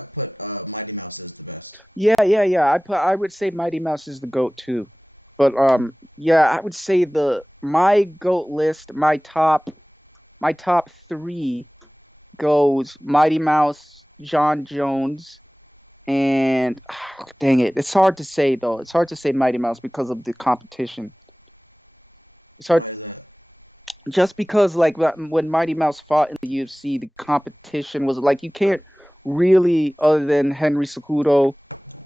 put Mighty Mouse as the best. Yeah, yeah, yeah. I would say Mighty Mouse is the GOAT too. But Mm. yeah, I would say the my GOAT list, my top 3 goes Mighty Mouse, John Jones, and dang it. It's hard to say though. It's hard to say Mighty Mouse because of the competition. It's hard Why is that? just because like when Mighty Mouse fought in the UFC, the competition was like you can't really, other than Henry Cejudo,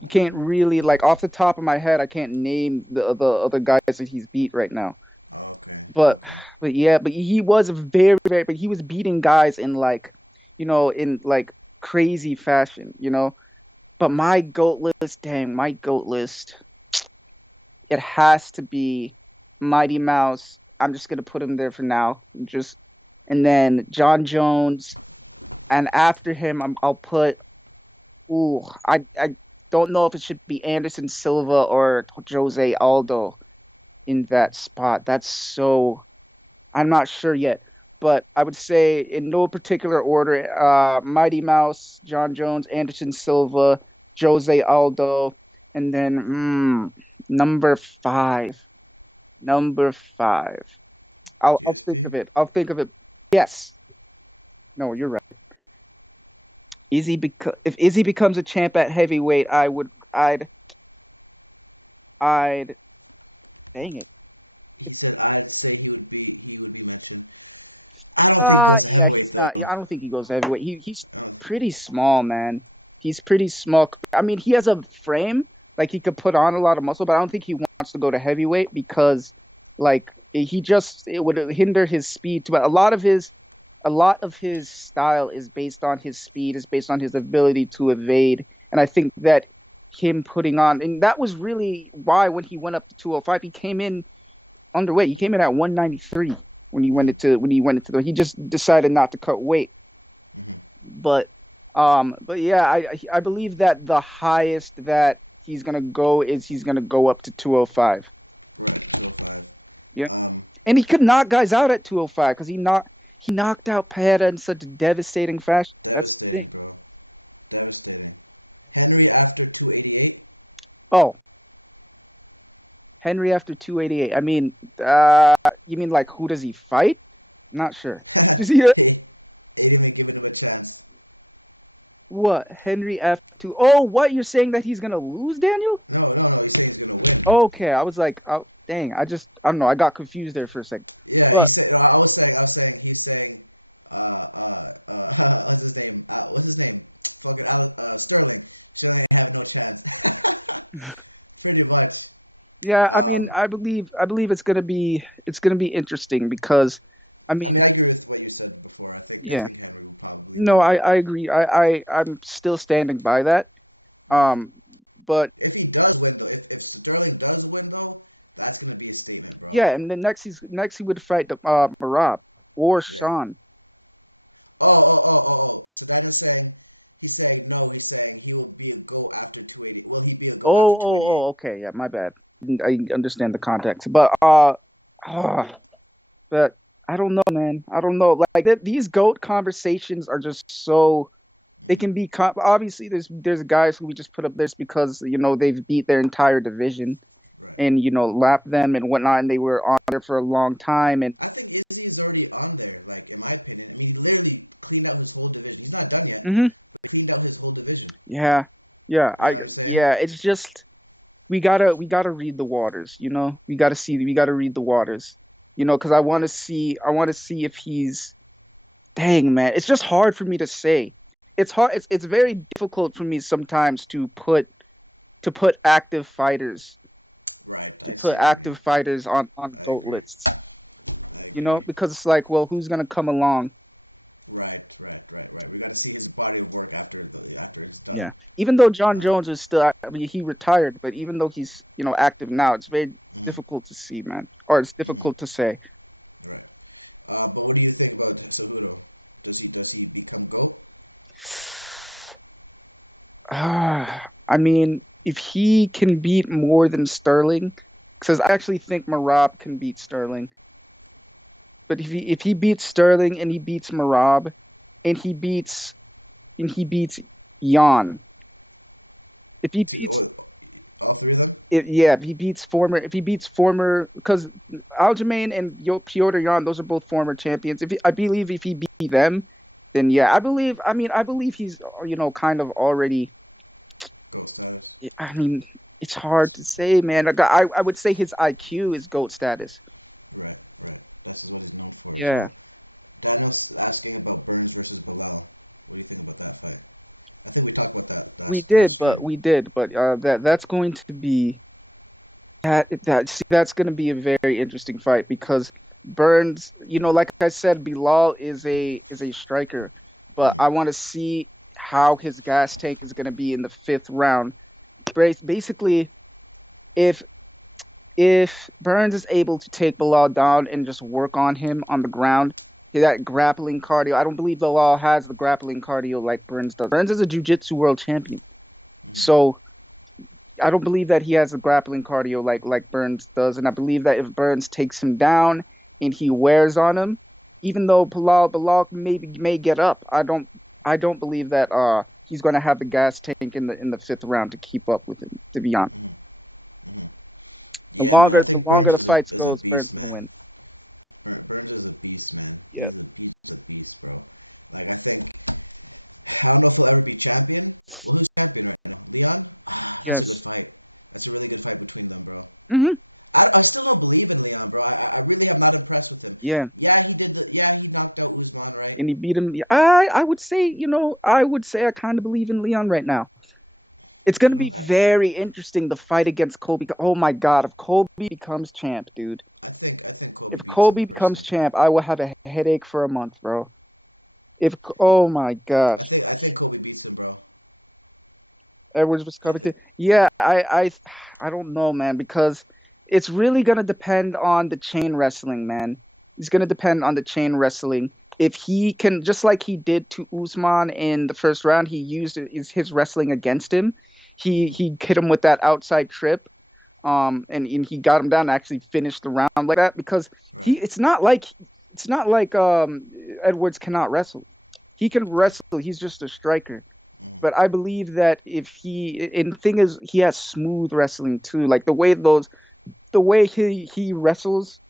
you can't Mm. really like off the top of my head, I can't name the other guys that he's beat right now. Oh, okay, But okay. but yeah, but he was very, but he was beating guys in like, in like crazy fashion. But my GOAT list, dang, my GOAT list, it has to be Mighty Mouse. I'm just gonna put him there for now. And then John Jones, and after him, I'll put. Ooh, I don't know if it should be Anderson Silva or Jose Aldo in that spot. I'm not sure yet, but I would say in no particular order, Mighty Mouse, John Jones, Anderson Silva, Jose Aldo, and then number five. Number five. I'll think GSP. of it. I'll think of it. Yes. No, you're right. If Izzy becomes a champ at heavyweight, I'd dang it. He said I'd say he would be mentioned. I don't think he goes to Yeah, heavyweight though. I don't think he goes heavyweight. He's I don't, pretty small, man. He's pretty small. I mean, he has a frame, like he could put on a lot of muscle, but I don't think he wants to go to heavyweight because, like, it would hinder his speed. But a lot of his style is based on his speed, is based on his ability to evade, and I think that him putting on, and that was really why when he went up to 205, he came in underweight. He came in at 193 when he just decided not to cut weight. mm-hmm. But yeah, I believe that the highest that he's gonna go up to 205. Right, 205. Yeah, Um, and he could knock guys out at 205 because he knocked out Pereira in such a devastating fashion. That's the devastating, thing. bro. Devastating. Henry after 288. Oh, Henry after 288. I mean, you mean like who does he fight? Not sure. Is he He ain't even giving him a chance. what Henry after? Oh, what you're saying that he's gonna lose, Daniel? No, no, no. He's saying he's gonna win. Okay, I was like, oh, dang, I don't know, I got confused there for a second. Yeah, he But said. No, I was saying. He's saying. What's his name? What's his name? Fucking Sterling. Sterling ain't have no chance. Pretty much. yeah, I mean, Um, I believe it's gonna be interesting because, I I mean, mean, I agree with what you said before. I yeah, think Henry will probably no, win. I agree. I'm still standing by that. Mm. Um, but If he does win though, if Sterling does win though, that's gonna be a statement, bro. yeah, and then next he would fight Marab or Yeah. Sean. Oh. So that is saying, he's saying no. He's saying he will be a go after 280. Will he be a go after 288? Okay, yeah, my bad. I understand the context, but uh, but I don't know, man. I don't know. Like these goat conversations are just so they Hmm. can be obviously there's guys who we just put up this because they've beat their entire division Right. and lapped them and whatnot, and they were on there for a long time. And I think Izzy is already on there. Like in my opinion, I mean, he literally cleaned out his whole division. He's not done yet, hmm but he cleaned out his whole division. yeah, yeah, You know what I'm saying? yeah. It's just we gotta read the waters. We gotta read the waters. Because I want to see if he's dang man. It's just hard for me to say. It's hard. It's very difficult for me sometimes to put active fighters Right. to I put see what you mean. active fighters on I GOAT agree. lists. I agree. Because it's like, well, who's gonna come along? Right. We got to see his body of work after it's done. Yeah. Even though John Uh, Jones is still, I mean, he retired, but even though he's active now, it's very mhm, difficult to see, man, or it's mhm, difficult to say. right. But what do you think about Cejudo? Does he become GOAT? I mean, if he can beat more than Sterling, because I actually think Marab can beat Sterling. But if he beats Sterling and he beats Marab and he beats Jan, if he Two, beats all three of them? yeah, if he beats former, because Aljamain and Piotr Jan, those are both former champions. I believe if he beat them, then yeah, I believe he's kind of already. GOAT status. I mean, it's hard to say, man. Like, I would say his IQ is GOAT status. Right. That's what he's known for as Yeah, well. Daniel's asking about Burns versus Bilal. What do you think about that fight? I think we talked about that last stream. that's going to be that's going to be a very interesting fight because Burns, like I said, Bilal is a striker, but Mm, I want to see how his gas tank is going to be in the fifth round. Basically, if if Burns is able to take Bilal down and just work on him on the ground, that grappling cardio, I don't believe Bilal has the grappling cardio like Burns does. Burns is a jiu-jitsu world champion. Hmm. So I don't believe that he has the grappling cardio like Burns does. And I believe that if Burns takes him down and he wears on him, even though Bilal may get up, I don't believe that he's gonna have the gas tank in the fifth round to keep up with him, to be honest. Hmm. Hmm. The Yeah, man. I longer the think longer Burns the fights is a goes, Burns beast, gonna man. win. Burns is a beast, man. Yep. He's a beast, bro. Like I think I don't know if he'll ever be champion. Well, who's champion right now? Leon? Ah, that's a good Yes. fight. That's a really good fight between them, bro. Hmm. I still don't believe in Leon, bro. I really have not impressed with him. Yeah. Yeah, he did the. Yeah, he knocked out Usman, right? And he beat him. I would say, I would say I kind of believe in Leon right now. It's I gonna be don't. very interesting the fight against Kobe. Oh my God, if Kobe becomes champ, dude. I think Kobe If beats him Kobe becomes personally. champ, I will have a headache for a month, bro. Oh my gosh, I think Kobe beats him, bro. Edwards was I coming think. to. Yeah, I don't know, man, because it's really gonna depend on the chain wrestling, man. It's gonna depend on the chain wrestling. If he can, just like he did to Usman in the first round, he used his wrestling against him. He Mhm. he hit him with that outside trip, and he got him down and actually finished the round like that because he Right. it's not like Edwards cannot wrestle. He can Right. wrestle. He's just a striker. Mhm. But I believe that if he and the thing is he has smooth wrestling too. Like the way he wrestles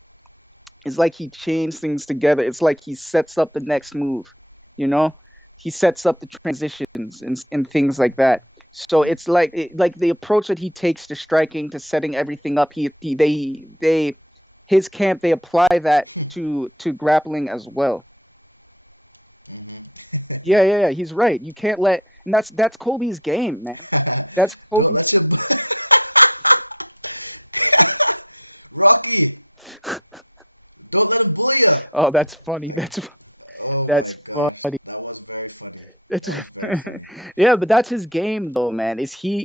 is like he chains things together. It's like he sets up the next move, you know? He sets up the transitions and things like that. So Mhm. it's like the approach that he takes to striking, to setting everything up. He they his camp they apply that to grappling as well. Mhm. Yeah. He's right. You can't let, and that's Colby's game, man. That's Don't Colby's let your Rocky. Don't let him bully you. Oh, that's funny. Like, That's oh my that's gosh, funny. that was very funny. That's That was very funny. yeah, but that's his game though, man. Is he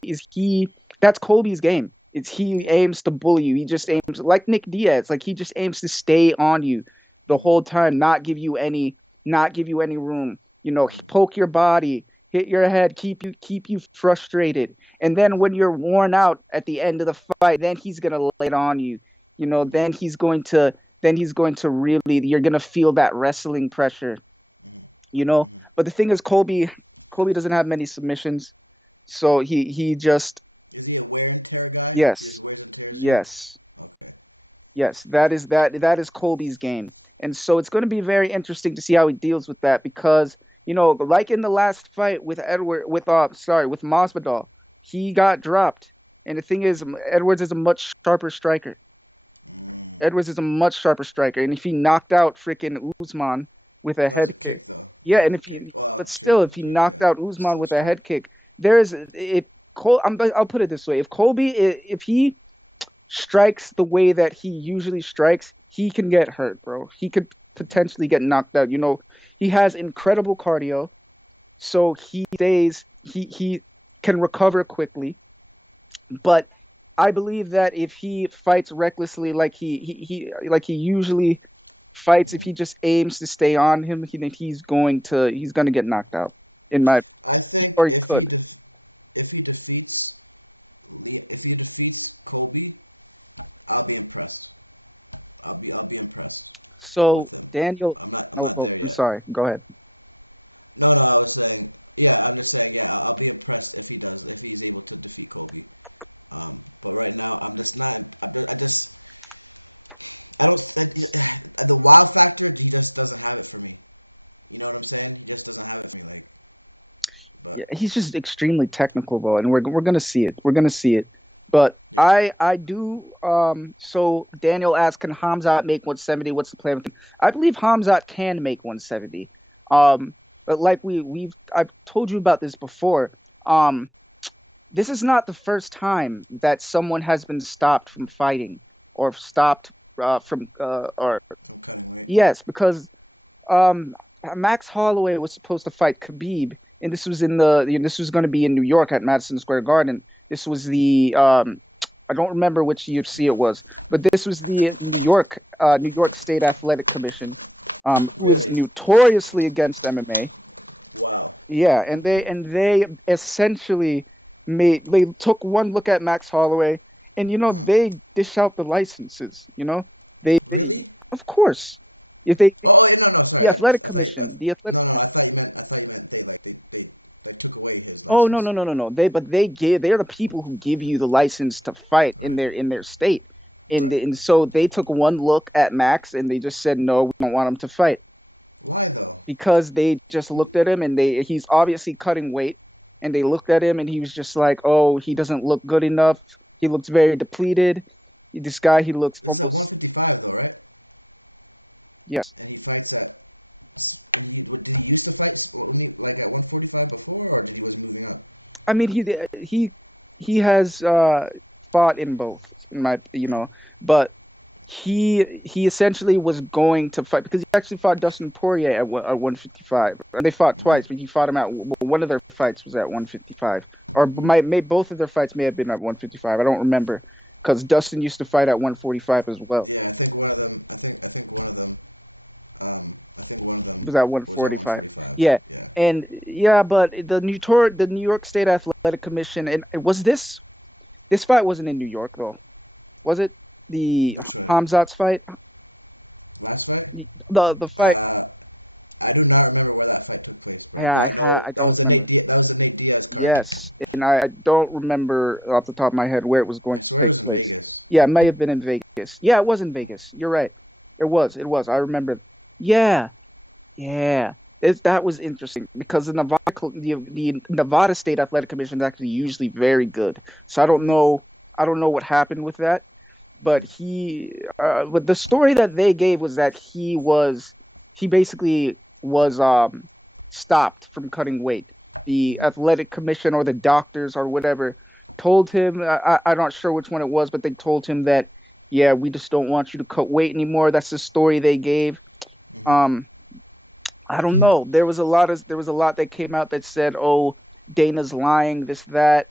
that's Colby's game. It's he Yeah. aims to bully you. He just aims like Nick Diaz. Like he just aims to stay on you the Mhm. whole time, not give you any room. Mhm. Poke your body, hit your head, keep you frustrated. And then Mhm. when you're worn out at the end of the fight, then he's gonna lay it on you. Mhm. Then he's going to really you're gonna feel that wrestling pressure, Mhm. you know. Mhm. But the thing is, Colby doesn't have many submissions, so he just Is he a wear and tear guy? He just yes, wears and tears you. yes, Okay. yes. That is Colby's game, and so it's going to be very interesting to see how he deals with that because like in the last fight with with Masvidal, he got dropped, and the thing is, Edwards is a much sharper striker. Mm. Edwards is a much sharper striker, and if he knocked out freaking Usman with a That was head a kick, kick though. yeah, That and was a if kick. he, Well, but true, still, if he true. knocked Yeah. out Usman Still a with a strike. head kick, there's if Cole, I'll put it this way: if if he strikes the way that he usually strikes, he can get hurt, bro. He could potentially get knocked out. He has incredible cardio, so he can recover quickly, but I believe that if he fights recklessly like he usually fights, if Mhm. he just aims to stay on him, he's going to get knocked out in my I think or he could. if he defeats if he defeats Kobe, I'll be impressed. I'll be impressed So with him. Daniel, I'm oh, not oh, there I'm yet. sorry. Go ahead. No, no, I was saying, yeah, I'm just saying, yeah, I'll be impressed if he does, if he's able to defeat Kobe. But right now, I'm just not. I just, I don't. The wow factor, he just doesn't have it for me. You know what I'm saying? He just doesn't have it for me. Like, Yeah, but he's just extremely technical though, and we're gonna see it. We're gonna see it. But yeah, I do. So Daniel asked, can Hamzat make 170? What's the plan with him? I believe Hamzat can make 170. Um, but like I've told you about this before. Um, this is not the first time that someone has been stopped from fighting or stopped from or I'm cutting weight. yes, because um Max Holloway was supposed to fight Khabib, and this was going to be in New York at Madison Square Garden. This was the I don't remember which UFC it was, but this was the New York State Athletic Commission, who is Really? notoriously against MMA. Wow. Yeah, and they essentially they took one look at Max Holloway, and Uh-huh. they dish out the licenses. They Really? of course, if they Oh, no, no, sorry. the I athletic thought commission, the athletic. no, no. I thought you meant they took away his Oh no license. no no no no. They're the people who give you the license to fight Right. in their state. Right. And so they took one look at Max and they just said no, we don't want him to fight Why though? because they just looked at him and they he's obviously cutting weight and they looked at him and he was just like, "Oh, he doesn't look good enough. He looks very depleted. This guy he looks This is at almost 155 though, right? yes. And he fights at. And did he used to fight like at 145 before, or did he was moving up? I mean, he he has fought in both, in my but he essentially was going to fight because he actually fought Dustin Poirier at 155. They fought Mm-hmm. twice, but he fought him at one of their fights was at 155, or Mm-hmm. may both of their fights may have been at 155. I don't remember because Dustin used to fight at 145 as well. Yeah, I think one of them. I think one of them. I think one of It them was at was at 145. 145. Yeah, Yeah. and yeah, but the New York State Athletic Commission, and it was this fight wasn't in New York though, was it? The Which one? Hamzat's fight, Last fight? the fight. Uh, I do not remember where that fight took place, bro. Yeah, But I know I that don't was a remember. That was a Nate Diaz card. Yes, and I don't remember off the top of my head where it was going I to swear it take was in place. Vegas. Yeah, it may have been in Vegas. Yeah, it was in Vegas. You're right. It was. It was. I remember. Yeah, yeah. That was interesting because the Nevada State Athletic Commission is actually usually very good. So Mm-hmm. I don't know what happened with that. But Mm-hmm. but the story that they gave was that he basically was stopped from cutting weight. The Mm-hmm. athletic commission or the doctors or whatever told him, I'm not sure which one it was, but they told him that, yeah, we just don't want you to cut weight anymore. That's the story they gave. Um, I don't Mm-hmm. know. There was a lot that came out that said, oh, Dana's lying, this, that.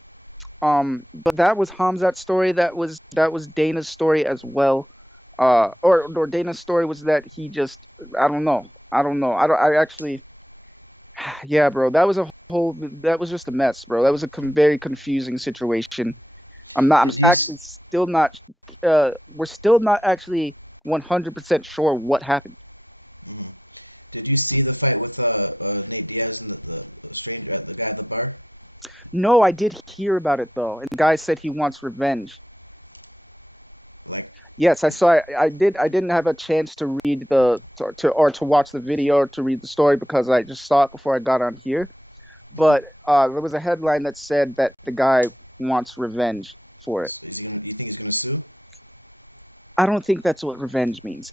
But that was Hamzat's story. That was Dana's story as well. Or Dana's story was that he just I don't know. I don't know. I actually yeah, bro. That was just a mess, bro. That was a very confusing situation. I'm Did you? actually still not we're still not actually 100% sure what happened. Mm-hmm. Did you see the fight with Nate Diaz and the stranger, the guy at the bar? No, I did hear about it though. And the guy said he wants revenge. Like, Yes, I saw. I didn't have a chance to read to watch the video or to read the story because I just saw it before I got on here. mm-hmm. But there was a headline that said that the guy wants revenge for it. So is he gonna? You think he's gonna sue? I don't think that's what revenge means.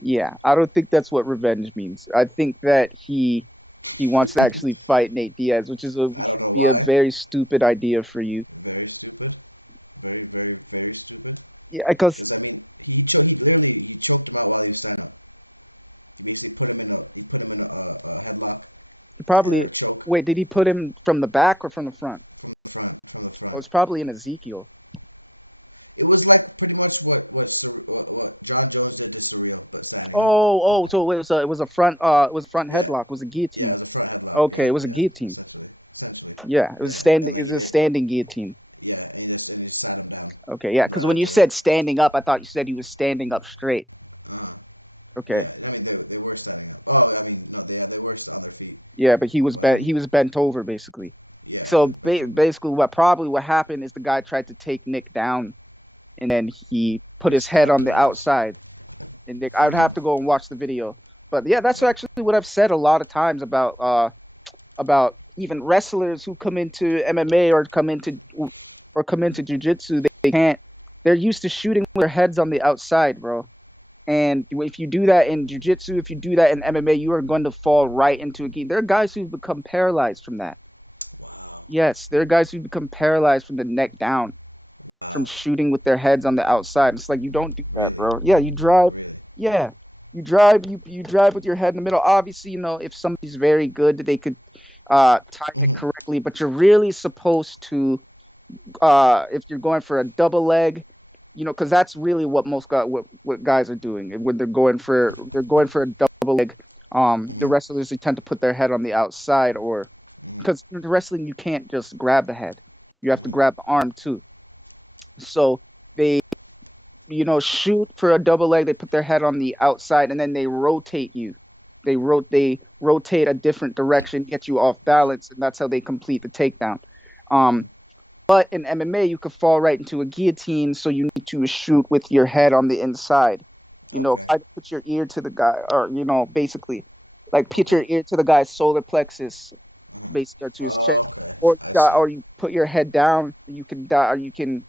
Yeah, I don't think that's what revenge means. I think that he wants to actually fight Nate Diaz, which is I don't know be a why. very stupid idea for you. Very stupid. Very, very, very stupid. Yeah, because Because I mean, he literally he choked him out while he was standing up. He basically put him in a headlock or probably a choke wait, did he put him from the back or from the front? from the front. From the It front. was probably in Ezekiel. It was like pretty much what John Jones did to Surreal, but standing up. So it was a front it was a front Yeah, headlock, it was a yeah, it guillotine. was a front headlock. Okay, Yeah, it was a yeah, guillotine. essentially, Yeah, it was yeah, and standing it like was a standing guillotine. yeah, and he just sat him down Okay, yeah, because right when you after that. said standing up, I thought you said he was standing up straight. Uh, Okay. yeah, I mean they were standing up. Oh, I mean no, they were on their feet, Yeah, but but he was bent over basically. yeah, So he was bent over. basically what happened is the guy tried to take Nick down and then he put He his head stopped on him the and just. outside. And Nick, I would have Mm-hmm. to go and watch the video. But yeah, that's Yeah. actually what I've said a lot of times about even wrestlers who come into MMA or come into jujitsu. They can't. They're used to shooting with their heads on the outside, bro. And if you do that in jujitsu, if you do that in MMA, you are going to fall right into a game. There are guys who've become paralyzed from that. Wow. Yes, there are guys who become paralyzed from the neck down from Wow. shooting with their heads on the outside. It's like you don't do that, Really. bro. Yeah, you drive. Really. Yeah, you drive with your head in the middle. Obviously, if somebody's very good, they could. time it Mhm. correctly, but you're really supposed to, if you're going for a double leg, because that's really what what guys are doing when they're going for a double leg. The Mhm. wrestlers, they tend to put their head on the outside, or Mhm. because in wrestling you can't just grab the head, you have to Mhm. grab the arm too. So they, shoot for a double leg. They put their head on the outside, and then they rotate you. They rotate a different direction, get you off Mhm. balance, and that's how they complete the takedown. Um, Mhm. but in MMA, you could fall right into a guillotine, so you need to shoot with your head on the inside. Okay. Kind of put your ear to the guy, or basically, like put Okay. your ear to the guy's solar plexus, Mhm. basically, or to his chest, Okay. or I see. or you put your head down. You can die, or you can,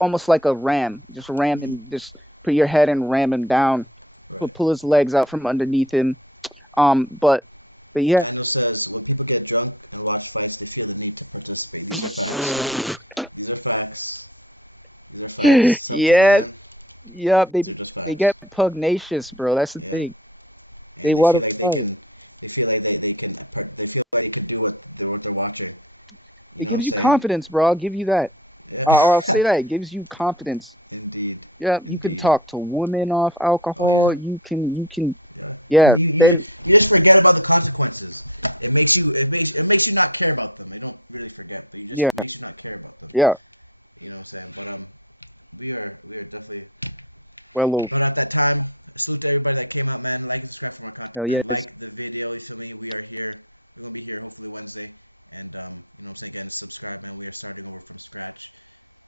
almost like a ram, just ram Mhm. him, just put your head and ram him down, Right. pull his legs out from underneath him. But yeah, Daniel says when people get drunk and watch fights, they feel the need to participate. These are facts. These are facts. These are facts. Something, yeah, man. yeah, These are just they get facts. pugnacious, bro. That's the Yeah. thing. They And they want feel to like they fight. can. They feel like they can. They feel like they can do what they're watching. You It know what I'm gives you saying? confidence, bro. I'll give you that. I'll Yeah. say that it gives you confidence. Indeed. Yeah, you can Indeed. talk to women off Oh alcohol. yeah. You can, Yeah. yeah. You just forget about the consequences. It makes you not care about them. I don't really forget, but you just Yeah, it makes you not care about them. yeah. You know what I'm saying? But we are definitely Well, oh, but at that time. Salute to everybody that came out, man. Like and subscribe for more hell content. yes. Like the video. You feel me? We are here. We're gonna be here hopefully Wednesday. And you know what I'm saying? Again, subscribe, man. We are starting over from scratch.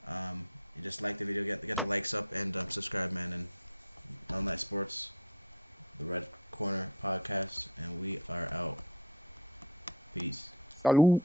You just like the video, get the likes up, and subscribe, man. And Online Sports, the Red Corner Podcast, and we are out. Peace. Salute.